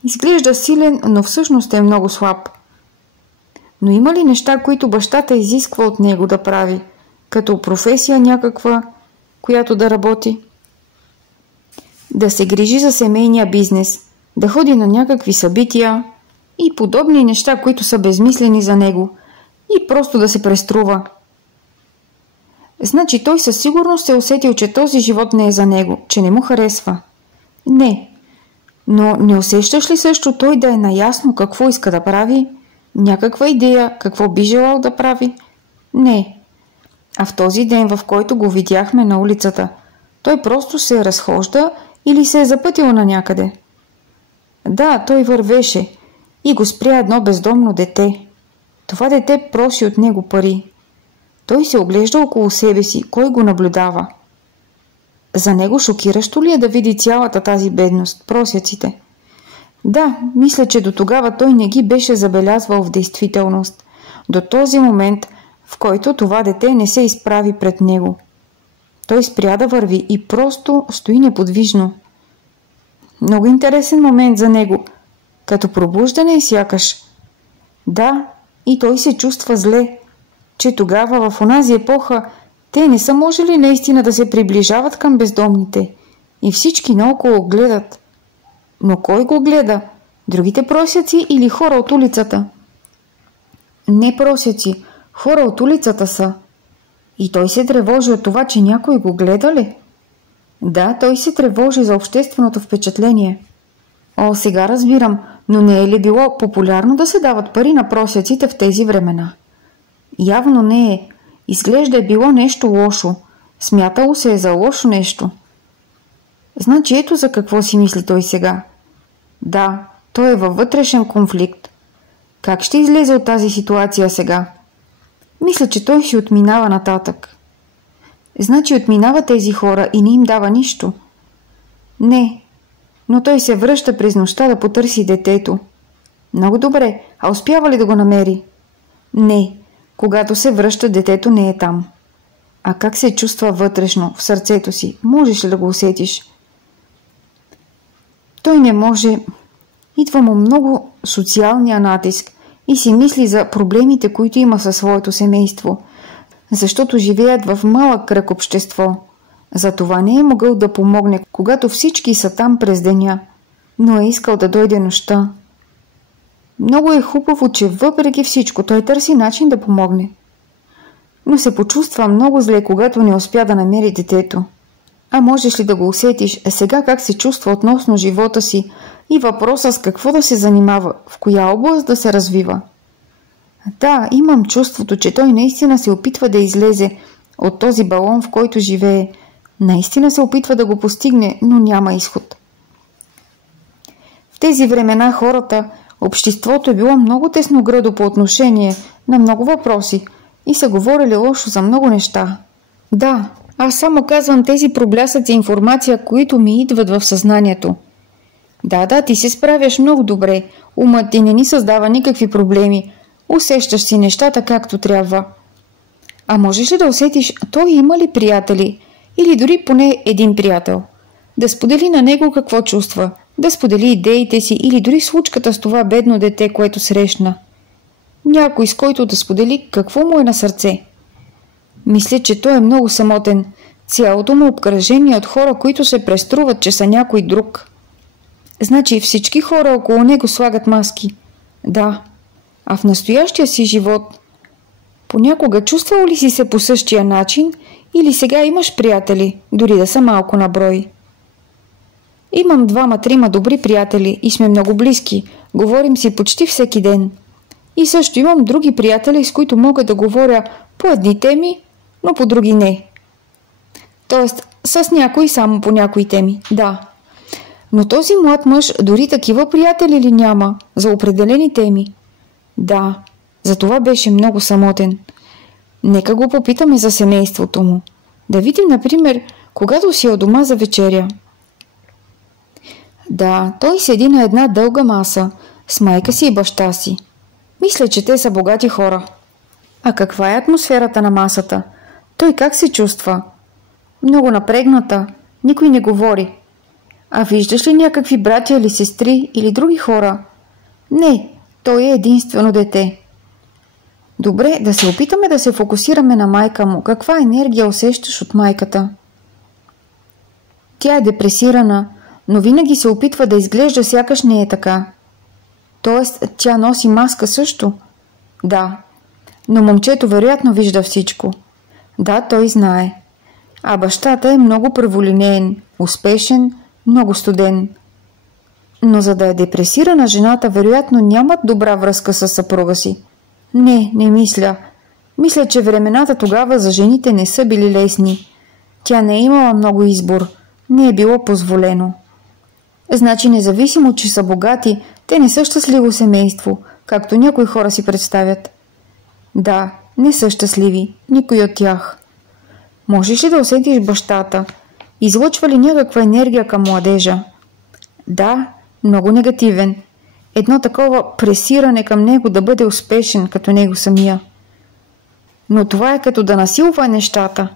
Изглежда силен, но всъщност е много слаб. Но има ли неща, които бащата изисква от него да прави, като професия някаква, която да работи? Да се грижи за семейния бизнес, да ходи на някакви събития и подобни неща, които са безмислени за него, и просто да се преструва. Значи той със сигурност се е усетил, че този живот не е за него, че не му харесва. Не. Но не усещаш ли също той да е наясно какво иска да прави? Някаква идея какво би желал да прави? Не. А в този ден, в който го видяхме на улицата, той просто се разхожда или се е запътил на някъде? Да, той вървеше и го спря едно бездомно дете. Това дете проси от него пари. Той се оглежда около себе си, кой го наблюдава. За него шокиращо ли е да види цялата тази бедност, просяците? Да, мисля, че до тогава той не ги беше забелязвал в действителност. До този момент, в който това дете не се изправи пред него. Той спря да върви и просто стои неподвижно. Много интересен момент за него, като пробуждане сякаш. Да, и той се чувства зле, че тогава в онази епоха те не са можели наистина да се приближават към бездомните и всички наоколо гледат. Но кой го гледа? Другите просяци или хора от улицата? Не просяци, хора от улицата са. И той се тревожи от това, че някой го гледа ли? Да, той се тревожи за общественото впечатление. О, сега разбирам, но не е ли било популярно да се дават пари на просяците в тези времена? Явно не е. Изглежда е било нещо лошо. Смятало се е за лошо нещо. Значи ето за какво си мисли той сега. Да, той е във вътрешен конфликт. Как ще излезе от тази ситуация сега? Мисля, че той си отминава нататък. Значи отминава тези хора и не им дава нищо. Не, но той се връща през нощта да потърси детето. Много добре, а успява ли да го намери? Не, когато се връща, детето не е там. А как се чувства вътрешно, в сърцето си? Можеш ли да го усетиш? Той не може. Идва му много социалния натиск и си мисли за проблемите, които има със своето семейство, защото живеят в малък кръг общество. Затова не е могъл да помогне, когато всички са там през деня, но е искал да дойде нощта. Много е хубаво, че въпреки всичко той търси начин да помогне. Но се почувства много зле, когато не успя да намери детето. А можеш ли да го усетиш сега как се чувства относно живота си и въпроса с какво да се занимава, в коя област да се развива? Да, имам чувството, че той наистина се опитва да излезе от този балон, в който живее. Наистина се опитва да го постигне, но няма изход. В тези времена хората, обществото е било много тесногръдо по отношение на много въпроси и са говорили лошо за много неща. Да, аз само казвам тези проблясъци информация, които ми идват в съзнанието. Да, ти се справяш много добре, умът ти не ни създава никакви проблеми, усещаш си нещата както трябва. А можеш ли да усетиш, той има ли приятели, или дори поне един приятел? Да сподели на него какво чувства, да сподели идеите си или дори случката с това бедно дете, което срещна. Някой, с който да сподели какво му е на сърце. Мисля, че той е много самотен. Цялото му обкръжение от хора, които се преструват, че са някой друг. Значи всички хора около него слагат маски. Да, а в настоящия си живот понякога чувствал ли си се по същия начин или сега имаш приятели, дори да са малко на брой? Имам 2-3 добри приятели и сме много близки. Говорим си почти всеки ден. И също имам други приятели, с които мога да говоря по едни теми, но по други не. Тоест, с някои само по някои теми, да. Но този млад мъж дори такива приятели ли няма за определени теми? Да, затова беше много самотен. Нека го попитаме за семейството му. Да видим, например, когато си е дома за вечеря. Да, той седи на една дълга маса с майка си и баща си. Мисля, че те са богати хора. А каква е атмосферата на масата? Той как се чувства? Много напрегната, никой не говори. А виждаш ли някакви братя или сестри или други хора? Не, той е единствено дете. Добре, да се опитаме да се фокусираме на майка му. Каква енергия усещаш от майката? Тя е депресирана, но винаги се опитва да изглежда сякаш не е така. Тоест, тя носи маска също? Да, но момчето вероятно вижда всичко. Да, той знае. А бащата е много праволинеен, успешен, много студен. Но за да е депресирана, жената вероятно нямат добра връзка с съпруга си. Не мисля. Мисля, че времената тогава за жените не са били лесни. Тя не е имала много избор. Не е било позволено. Значи, независимо, че са богати, те не са щастливо семейство, както някои хора си представят. Да, не са щастливи, никой от тях. Можеш ли да усетиш бащата? Излъчва ли някаква енергия към младежа? Да, много негативен. Едно такова пресиране към него да бъде успешен като него самия. Но това е като да насилва нещата.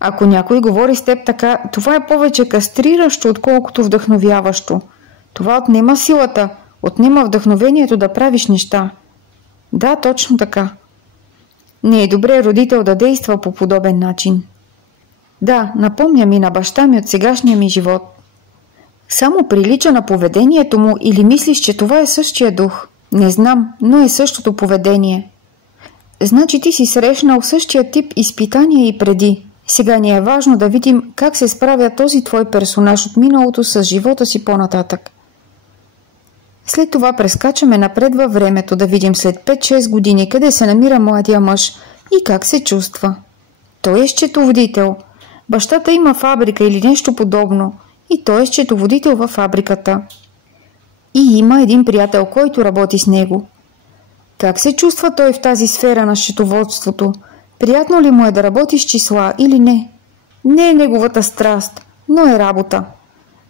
Ако някой говори с теб така, това е повече кастриращо, отколкото вдъхновяващо. Това отнема силата, отнема вдъхновението да правиш неща. Да, точно така. Не е добре родител да действа по подобен начин. Да, напомня ми на баща ми от сегашния ми живот. Само прилича на поведението му или мислиш, че това е същия дух? Не знам, но е същото поведение. Значи ти си срещнал същия тип изпитания и преди. Сега ни е важно да видим как се справя този твой персонаж от миналото с живота си по-нататък. След това прескачаме напред във времето да видим след 5-6 години къде се намира младия мъж и как се чувства. Той е счетоводител. Бащата има фабрика или нещо подобно и той е счетоводител във фабриката. И има един приятел, който работи с него. Как се чувства той в тази сфера на счетоводството? Приятно ли му е да работи с числа или не? Не е неговата страст, но е работа.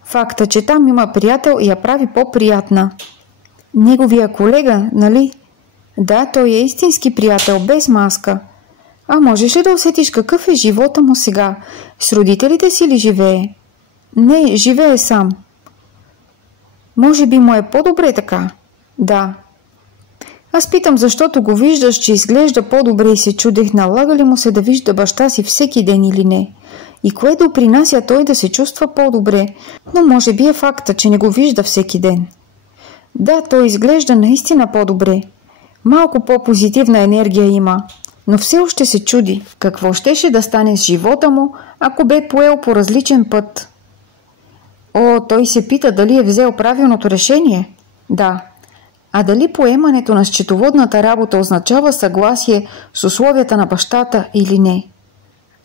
Факта, че там има приятел, я прави по-приятна. Неговия колега, нали? Да, той е истински приятел, без маска. А можеш ли да усетиш какъв е живота му сега? С родителите си ли живее? Не, живее сам. Може би му е по-добре така? Да. Аз питам, защото го виждаш, че изглежда по-добре и се чудех, налага ли му се да вижда баща си всеки ден или не? И кое допринася той да се чувства по-добре, но може би е факта, че не го вижда всеки ден. Да, той изглежда наистина по-добре. Малко по-позитивна енергия има, но все още се чуди какво щеше да стане с живота му, ако бе поел по различен път. О, той се пита дали е взел правилното решение. Да. А дали поемането на счетоводната работа означава съгласие с условията на бащата или не?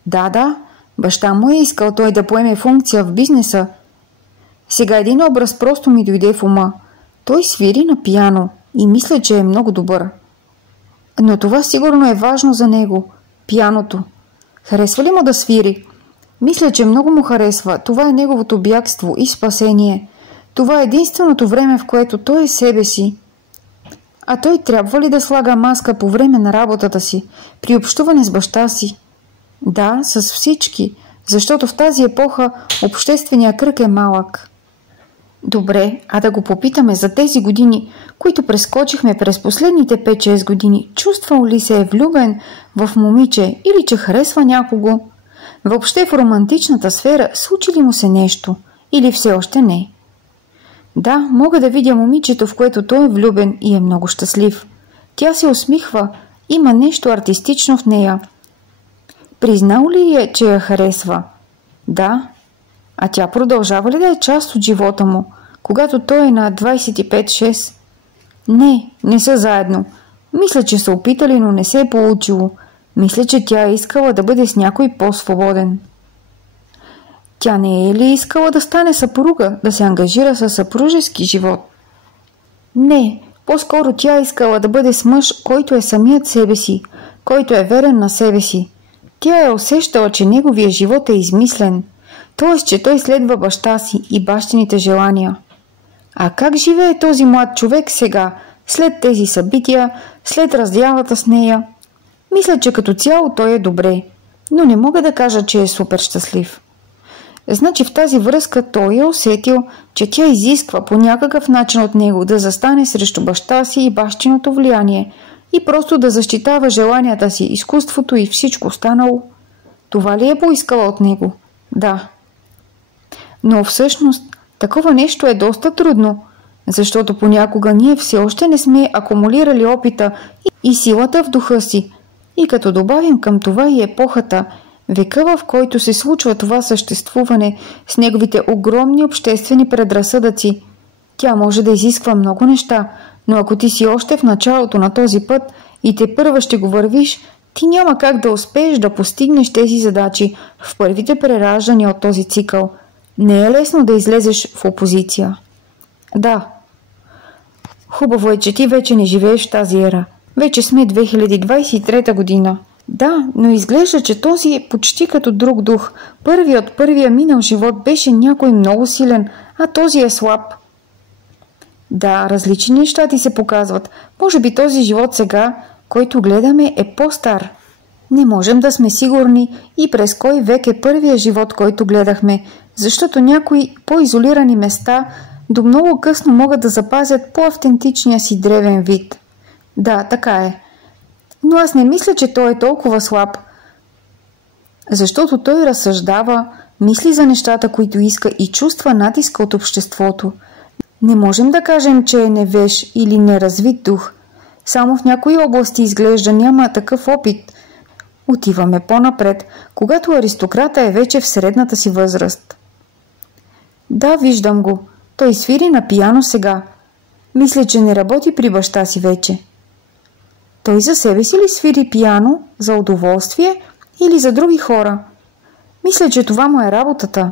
Да, баща му е искал той да поеме функция в бизнеса. Сега един образ просто ми дойде в ума. Той свири на пиано и мисля, че е много добър. Но това сигурно е важно за него. Пианото. Харесва ли му да свири? Мисля, че много му харесва. Това е неговото бягство и спасение. Това е единственото време, в което той е себе си. А той трябва ли да слага маска по време на работата си, при общуване с баща си? Да, с всички, защото в тази епоха общественият кръг е малък. Добре, а да го попитаме за тези години, които прескочихме през последните 5-6 години, чувствал ли се е влюбен в момиче или че харесва някого? Въобще в романтичната сфера случи ли му се нещо или все още не? Да, мога да видя момичето, в което той е влюбен и е много щастлив. Тя се усмихва, има нещо артистично в нея. Признал ли е, че я харесва? Да. А тя продължава ли да е част от живота му, когато той е на 25-6? Не са заедно. Мисля, че са опитали, но не се е получило. Мисля, че тя е искала да бъде с някой по-свободен. Тя не е ли искала да стане съпруга, да се ангажира със съпружески живот? Не, по-скоро тя искала да бъде с мъж, който е самият себе си, който е верен на себе си. Тя е усещала, че неговия живот е измислен, т.е. че той следва баща си и бащините желания. А как живее този млад човек сега, след тези събития, след раздялата с нея? Мисля, че като цяло той е добре, но не мога да кажа, че е супер щастлив. Значи в тази връзка той е усетил, че тя изисква по някакъв начин от него да застане срещу баща си и бащиното влияние и просто да защитава желанията си, изкуството и всичко останало. Това ли е поискала от него? Да. Но всъщност такова нещо е доста трудно, защото понякога ние все още не сме акумулирали опита и силата в духа си. И като добавим към това и епохата, века, в който се случва това съществуване с неговите огромни обществени предразсъдъци, тя може да изисква много неща, но ако ти си още в началото на този път и те първа ще го вървиш, ти няма как да успееш да постигнеш тези задачи в първите прераждания от този цикъл. Не е лесно да излезеш в опозиция. Да. Хубаво е, че ти вече не живееш в тази ера. Вече сме 2023 година. Да, но изглежда, че този е почти като друг дух. Първия минал живот беше някой много силен, а този е слаб. Да, различни неща ти се показват. Може би този живот сега, който гледаме, е по-стар. Не можем да сме сигурни и през кой век е първия живот, който гледахме, защото някои по-изолирани места до много късно могат да запазят по-автентичния си древен вид. Да, така е. Но аз не мисля, че той е толкова слаб, защото той разсъждава, мисли за нещата, които иска и чувства натиска от обществото. Не можем да кажем, че е невеж или неразвит дух. Само в някои области изглежда няма такъв опит. Отиваме по-напред, когато аристократа е вече в средната си възраст. Да, виждам го. Той свири на пиано сега. Мисля, че не работи при баща си вече. Той за себе си ли свири пиано, за удоволствие или за други хора? Мисля, че това му е работата.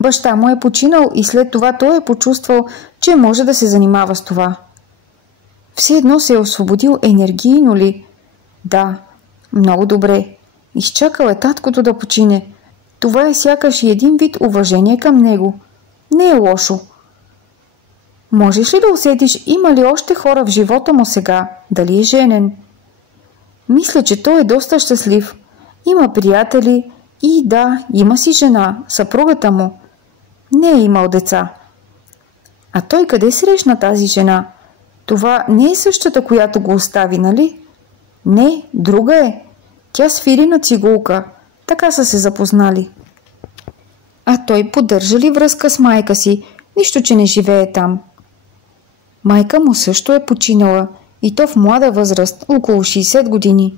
Баща му е починал и след това той е почувствал, че може да се занимава с това. Все едно се е освободил енергийно ли? Да, много добре. Изчакал е таткото да почине. Това е сякаш и един вид уважение към него. Не е лошо. Можеш ли да усетиш, има ли още хора в живота му сега? Дали е женен? Мисля, че той е доста щастлив. Има приятели и да, има си жена, съпругата му. Не е имал деца. А той къде срещна тази жена? Това не е същата, която го остави, нали? Не, друга е. Тя свири на цигулка. Така са се запознали. А той поддържа ли връзка с майка си? Нищо, че не живее там. Майка му също е починала и то в млада възраст, около 60 години.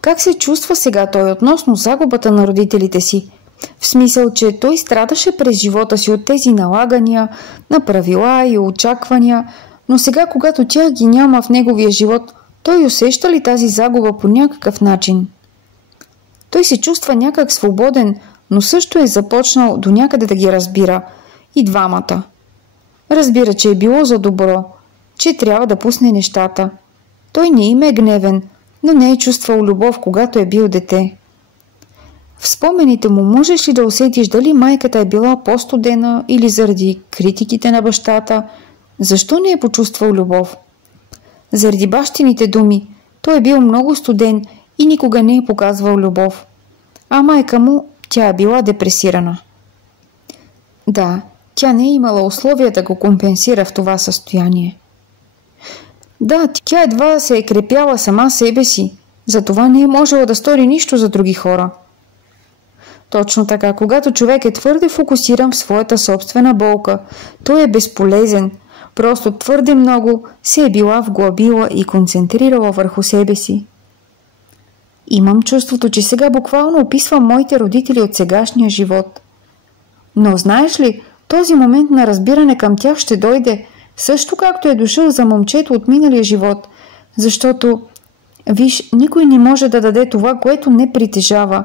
Как се чувства сега той относно загубата на родителите си? В смисъл, че той страдаше през живота си от тези налагания на правила и очаквания, но сега, когато тя ги няма в неговия живот, той усеща ли тази загуба по някакъв начин? Той се чувства някак свободен, но също е започнал до някъде да ги разбира. И двамата. Разбира, че е било за добро, че трябва да пусне нещата. Той не им е гневен, но не е чувствал любов, когато е бил дете. В спомените му можеш ли да усетиш дали майката е била по-студена или заради критиките на бащата? Защо не е почувствал любов? Заради бащините думи. Той е бил много студен и никога не е показвал любов. А майка му, тя е била депресирана. Да, тя не е имала условия да го компенсира в това състояние. Да, тя едва се е крепяла сама себе си, затова не е можела да стори нищо за други хора. Точно така, когато човек е твърде фокусиран в своята собствена болка, той е безполезен, просто твърде много се е била вглъбила и концентрирала върху себе си. Имам чувството, че сега буквално описвам моите родители от сегашния живот. Но знаеш ли, този момент на разбиране към тях ще дойде, също както е дошъл за момчето от миналия живот, защото, виж, никой не може да даде това, което не притежава.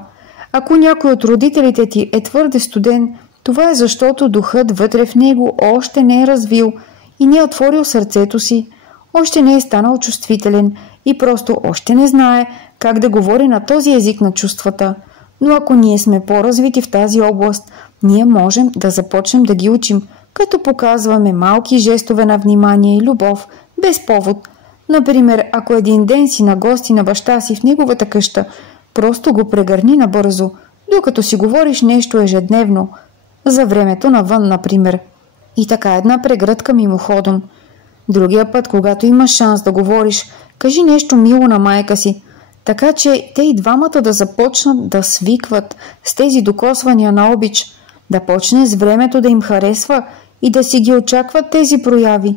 Ако някой от родителите ти е твърде студен, това е защото духът вътре в него още не е развил и не е отворил сърцето си, още не е станал чувствителен и просто още не знае как да говори на този език на чувствата. Но ако ние сме по-развити в тази област, ние можем да започнем да ги учим, като показваме малки жестове на внимание и любов, без повод. Например, ако един ден си на гости на баща си в неговата къща, просто го прегърни набързо. докато си говориш нещо ежедневно, за времето навън, например. И така една прегръдка мимоходом. Другия път, когато имаш шанс да говориш, кажи нещо мило на майка си, така че те и двамата да започнат да свикват с тези докосвания на обич, да почне с времето да им харесва и да си ги очакват тези прояви.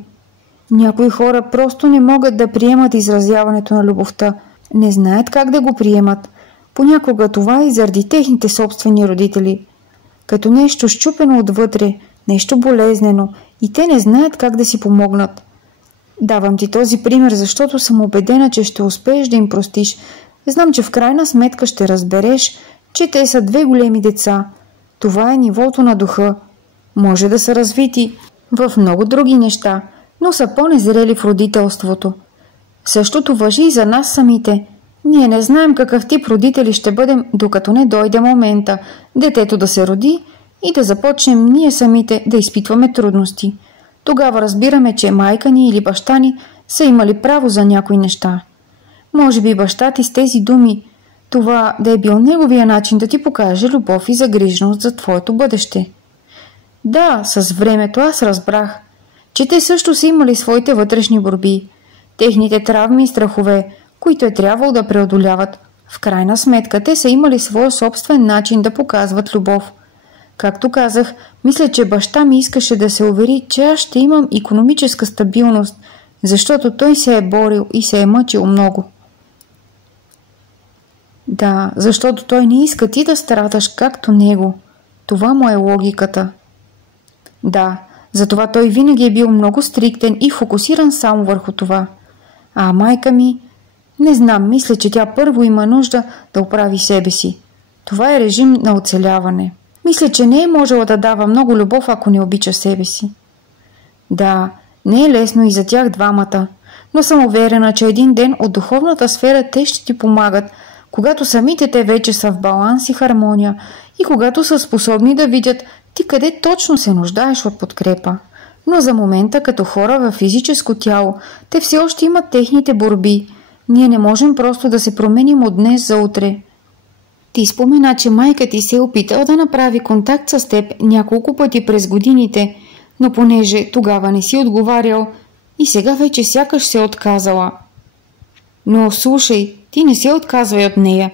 Някои хора просто не могат да приемат изразяването на любовта, не знаят как да го приемат. Понякога това е и заради техните собствени родители. Като нещо счупено отвътре, нещо болезнено и те не знаят как да си помогнат. Давам ти този пример, защото съм убедена, че ще успееш да им простиш. Знам, че в крайна сметка ще разбереш, че те са две големи деца. Това е нивото на духа. Може да са развити в много други неща, но са по-незрели в родителството. Същото важи и за нас самите. Ние не знаем какъв тип родители ще бъдем, докато не дойде момента детето да се роди и да започнем ние самите да изпитваме трудности. Тогава разбираме, че майка ни или баща ни са имали право за някои неща. Може би баща ти с тези думи, това да е бил неговия начин да ти покаже любов и загриженост за твоето бъдеще. Да, с времето аз разбрах, че те също са имали своите вътрешни борби, техните травми и страхове, които е трябвало да преодоляват. В крайна сметка те са имали своя собствен начин да показват любов. Както казах, мисля, че баща ми искаше да се увери, че аз ще имам икономическа стабилност, защото той се е борил и се е мъчил много. Да, защото той не иска ти да страдаш както него. Това му е логиката. Да, затова той винаги е бил много стриктен и фокусиран само върху това. А майка ми, не знам, мисля, че тя първо има нужда да оправи себе си. Това е режим на оцеляване. Мисля, че не е можела да дава много любов, ако не обича себе си. Да, не е лесно и за тях двамата, но съм уверена, че един ден от духовната сфера те ще ти помагат, когато самите те вече са в баланс и хармония и когато са способни да видят ти къде точно се нуждаеш от подкрепа. Но за момента, като хора във физическо тяло, те все още имат техните борби. Ние не можем просто да се променим от днес за утре. Ти спомена, че майка ти се е опитала да направи контакт с теб няколко пъти през годините, но понеже тогава не си отговарял и сега вече сякаш се е отказала. Но слушай, ти не се отказвай от нея.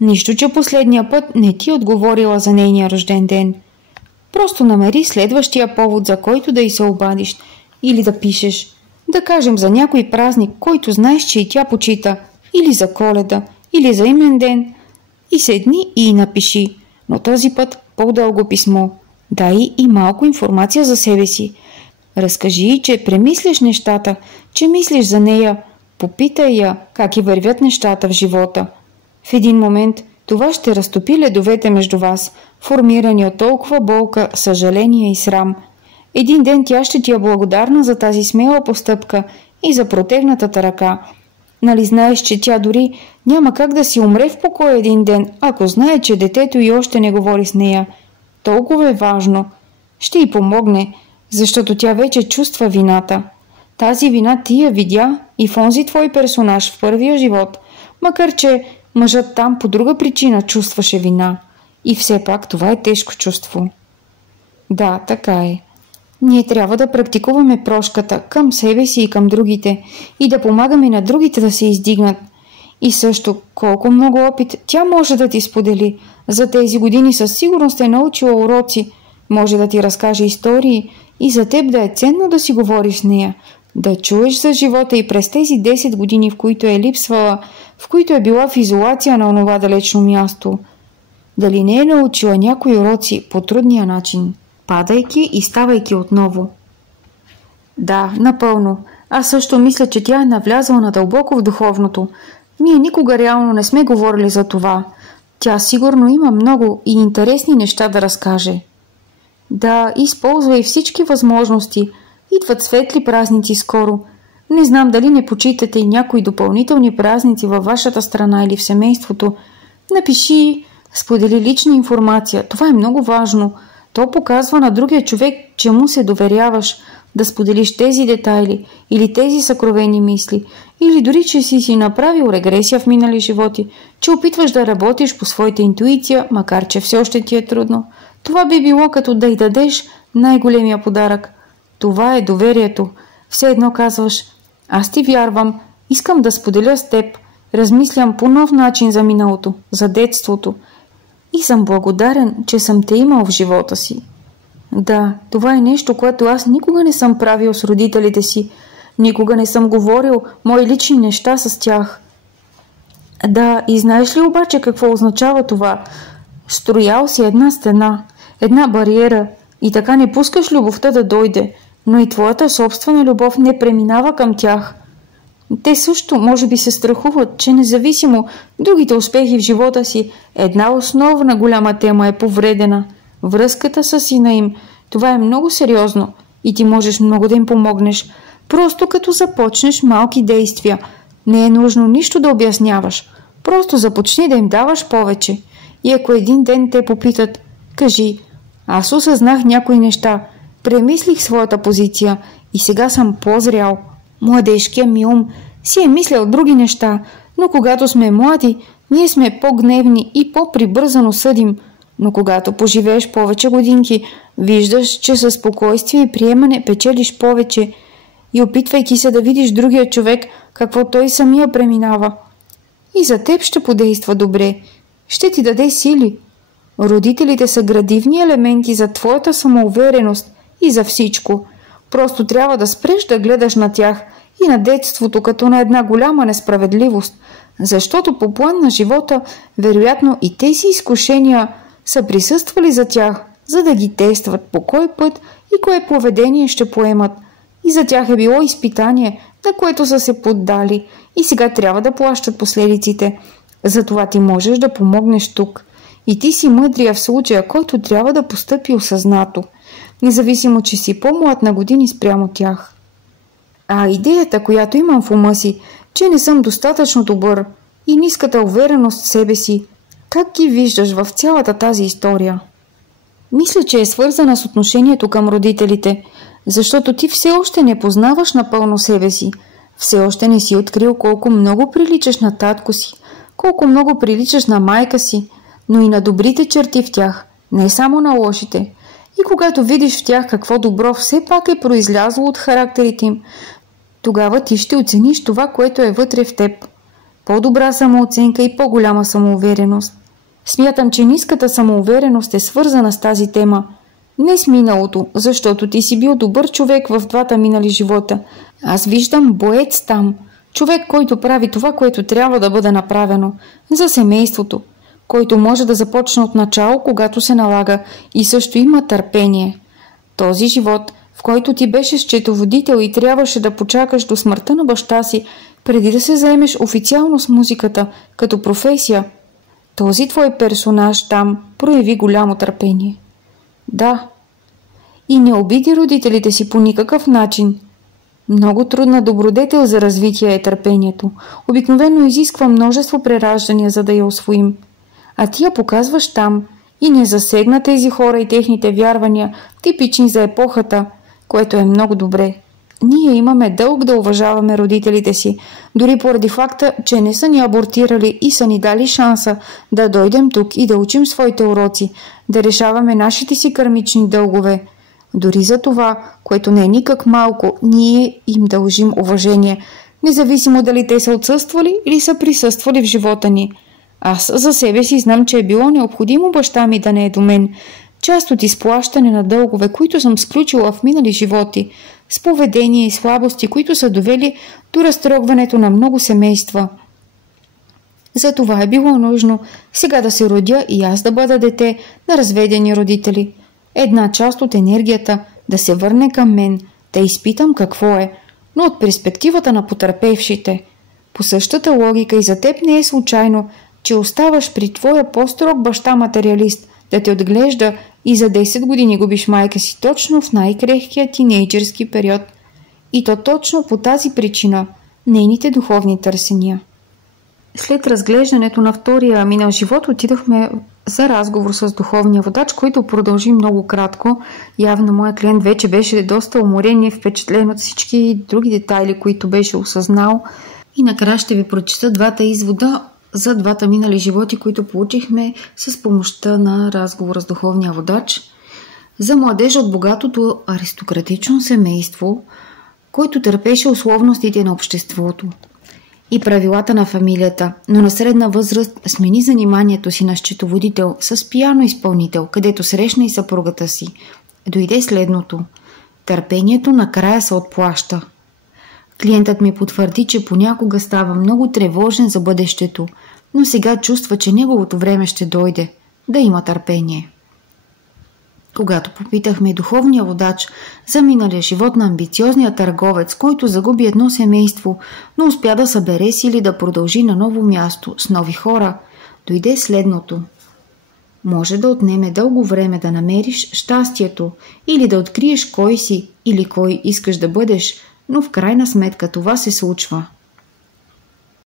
Нищо, че последния път не ти отговорила за нейния рожден ден. Просто намери следващия повод, за който да й се обадиш или да пишеш. Да кажем за някой празник, който знаеш, че и тя почита, или за Коледа, или за имен ден. И седни и напиши, но този път по-дълго писмо. Дай и малко информация за себе си. Разкажи, че премисляш нещата, че мислиш за нея. Попитай я как и вървят нещата в живота. В един момент това ще разтопи ледовете между вас, формирани от толкова болка, съжаление и срам. Един ден тя ще ти е благодарна за тази смела постъпка и за протегнатата ръка. Нали знаеш, че тя дори няма как да си умре в покой един ден, ако знае, че детето й още не говори с нея. Толкова е важно. Ще й помогне, защото тя вече чувства вината. Тази вина ти я видя и в онзи твой персонаж в първия живот, макар че мъжът там по друга причина чувстваше вина. И все пак това е тежко чувство. Да, така е. Ние трябва да практикуваме прошката към себе си и към другите и да помагаме на другите да се издигнат. И също, колко много опит тя може да ти сподели. За тези години със сигурност е научила уроци, може да ти разкаже истории и за теб да е ценно да си говориш с нея, да чуеш за живота и през тези 10 години, в които е липсвала, в които е била в изолация на онова далечно място. Дали не е научила някои уроци по трудния начин, падайки и ставайки отново? Да, напълно. Аз също мисля, че тя е навлязала надълбоко в духовното. Ние никога реално не сме говорили за това. Тя сигурно има много и интересни неща да разкаже. Да, използва и всички възможности. Идват светли празници скоро. Не знам дали не почитате и някои допълнителни празници във вашата страна или в семейството. Напиши, сподели лична информация. Това е много важно. То показва на другия човек, че му се доверяваш. да споделиш тези детайли или тези съкровени мисли, или дори, че си направил регресия в минали животи, че опитваш да работиш по своята интуиция, макар че все още ти е трудно. Това би било като да й дадеш най-големия подарък. Това е доверието. Все едно казваш: аз ти вярвам, искам да споделя с теб, размислям по нов начин за миналото, за детството и съм благодарен, че съм те имал в живота си. Да, това е нещо, което аз никога не съм правил с родителите си. Никога не съм говорил мои лични неща с тях. Да, и знаеш ли обаче какво означава това? Строял си една стена, една бариера и така не пускаш любовта да дойде, но и твоята собствена любов не преминава към тях. Те също може би се страхуват, че независимо другите успехи в живота си, една основна голяма тема е повредена. Връзката с сина им. Това е много сериозно и ти можеш много да им помогнеш. Просто като започнеш малки действия. Не е нужно нищо да обясняваш. Просто започни да им даваш повече. И ако един ден те попитат: кажи, аз осъзнах някои неща, премислих своята позиция и сега съм по-зрял. Младежкият ми ум си е мислял други неща, но когато сме млади, ние сме по-гневни и по-прибързано съдим. Но когато поживееш повече годинки, виждаш, че със спокойствие и приемане печелиш повече и опитвайки се да видиш другия човек, какво той самия преминава. И за теб ще подейства добре, ще ти даде сили. Родителите са градивни елементи за твоята самоувереност и за всичко. Просто трябва да спреш да гледаш на тях и на детството като на една голяма несправедливост, защото по план на живота, вероятно и тези изкушения са присъствали за тях, за да ги тестват по кой път и кое поведение ще поемат. И за тях е било изпитание, на което са се поддали и сега трябва да плащат последиците. Затова ти можеш да помогнеш тук. И ти си мъдрия в случая, който трябва да постъпи осъзнато, независимо, че си по-млад на години спрямо тях. А идеята, която имам в ума си, че не съм достатъчно добър и ниската увереност в себе си, как ги виждаш в цялата тази история? Мисля, че е свързана с отношението към родителите, защото ти все още не познаваш напълно себе си, все още не си открил колко много приличаш на татко си, колко много приличаш на майка си, но и на добрите черти в тях, не само на лошите. И когато видиш в тях какво добро все пак е произлязло от характерите им, тогава ти ще оцениш това, което е вътре в теб. По-добра самооценка и по-голяма самоувереност. Смятам, че ниската самоувереност е свързана с тази тема. Не с миналото, защото ти си бил добър човек в двата минали живота. Аз виждам боец там. Човек, който прави това, което трябва да бъде направено. За семейството. Който може да започне от начало, когато се налага, и също има търпение. Този живот, в който ти беше счетоводител и трябваше да почакаш до смъртта на баща си, преди да се заемеш официално с музиката, като професия, този твой персонаж там прояви голямо търпение. Да. И не обиди родителите си по никакъв начин. Много трудна добродетел за развитие е търпението. Обикновено изисква множество прераждания, за да я усвоим. А ти я показваш там и не засегна тези хора и техните вярвания, типични за епохата, което е много добре. Ние имаме дълг да уважаваме родителите си, дори поради факта, че не са ни абортирали и са ни дали шанса да дойдем тук и да учим своите уроци, да решаваме нашите си кармични дългове. Дори за това, което не е никак малко, ние им дължим уважение, независимо дали те са отсъствали или са присъствали в живота ни. Аз за себе си знам, че е било необходимо баща ми да не е до мен. Част от изплащане на дългове, които съм сключила в минали животи, с поведение и слабости, които са довели до разтрогването на много семейства. Затова е било нужно сега да се родя и аз да бъда дете на разведени родители. Една част от енергията да се върне към мен, да изпитам какво е, но от перспективата на потърпевшите. По същата логика и за теб не е случайно, че оставаш при твоя по-строг баща-материалист да те отглежда и за 10 години губиш майка си точно в най-крехкия тинейджърски период. И то точно по тази причина, нейните духовни търсения. След разглеждането на втория минал живот отидохме за разговор с духовния водач, който продължи много кратко. Явно моят клиент вече беше доста уморен и впечатлен от всички други детайли, които беше осъзнал. И накрая ще ви прочета двата извода за двата минали животи, които получихме с помощта на разговора с духовния водач. За младежа от богатото аристократично семейство, който търпеше условностите на обществото и правилата на фамилията, но на средна възраст смени заниманието си на счетоводител с пиано изпълнител, където срещна и съпругата си. Дойде следното: търпението накрая се отплаща. Клиентът ми потвърди, че понякога става много тревожен за бъдещето, но сега чувства, че неговото време ще дойде. Да има търпение. Когато попитахме духовния водач за миналия живот на амбициозния търговец, който загуби едно семейство, но успя да събере сили да продължи на ново място с нови хора, дойде следното: може да отнеме дълго време да намериш щастието или да откриеш кой си или кой искаш да бъдеш, но в крайна сметка това се случва.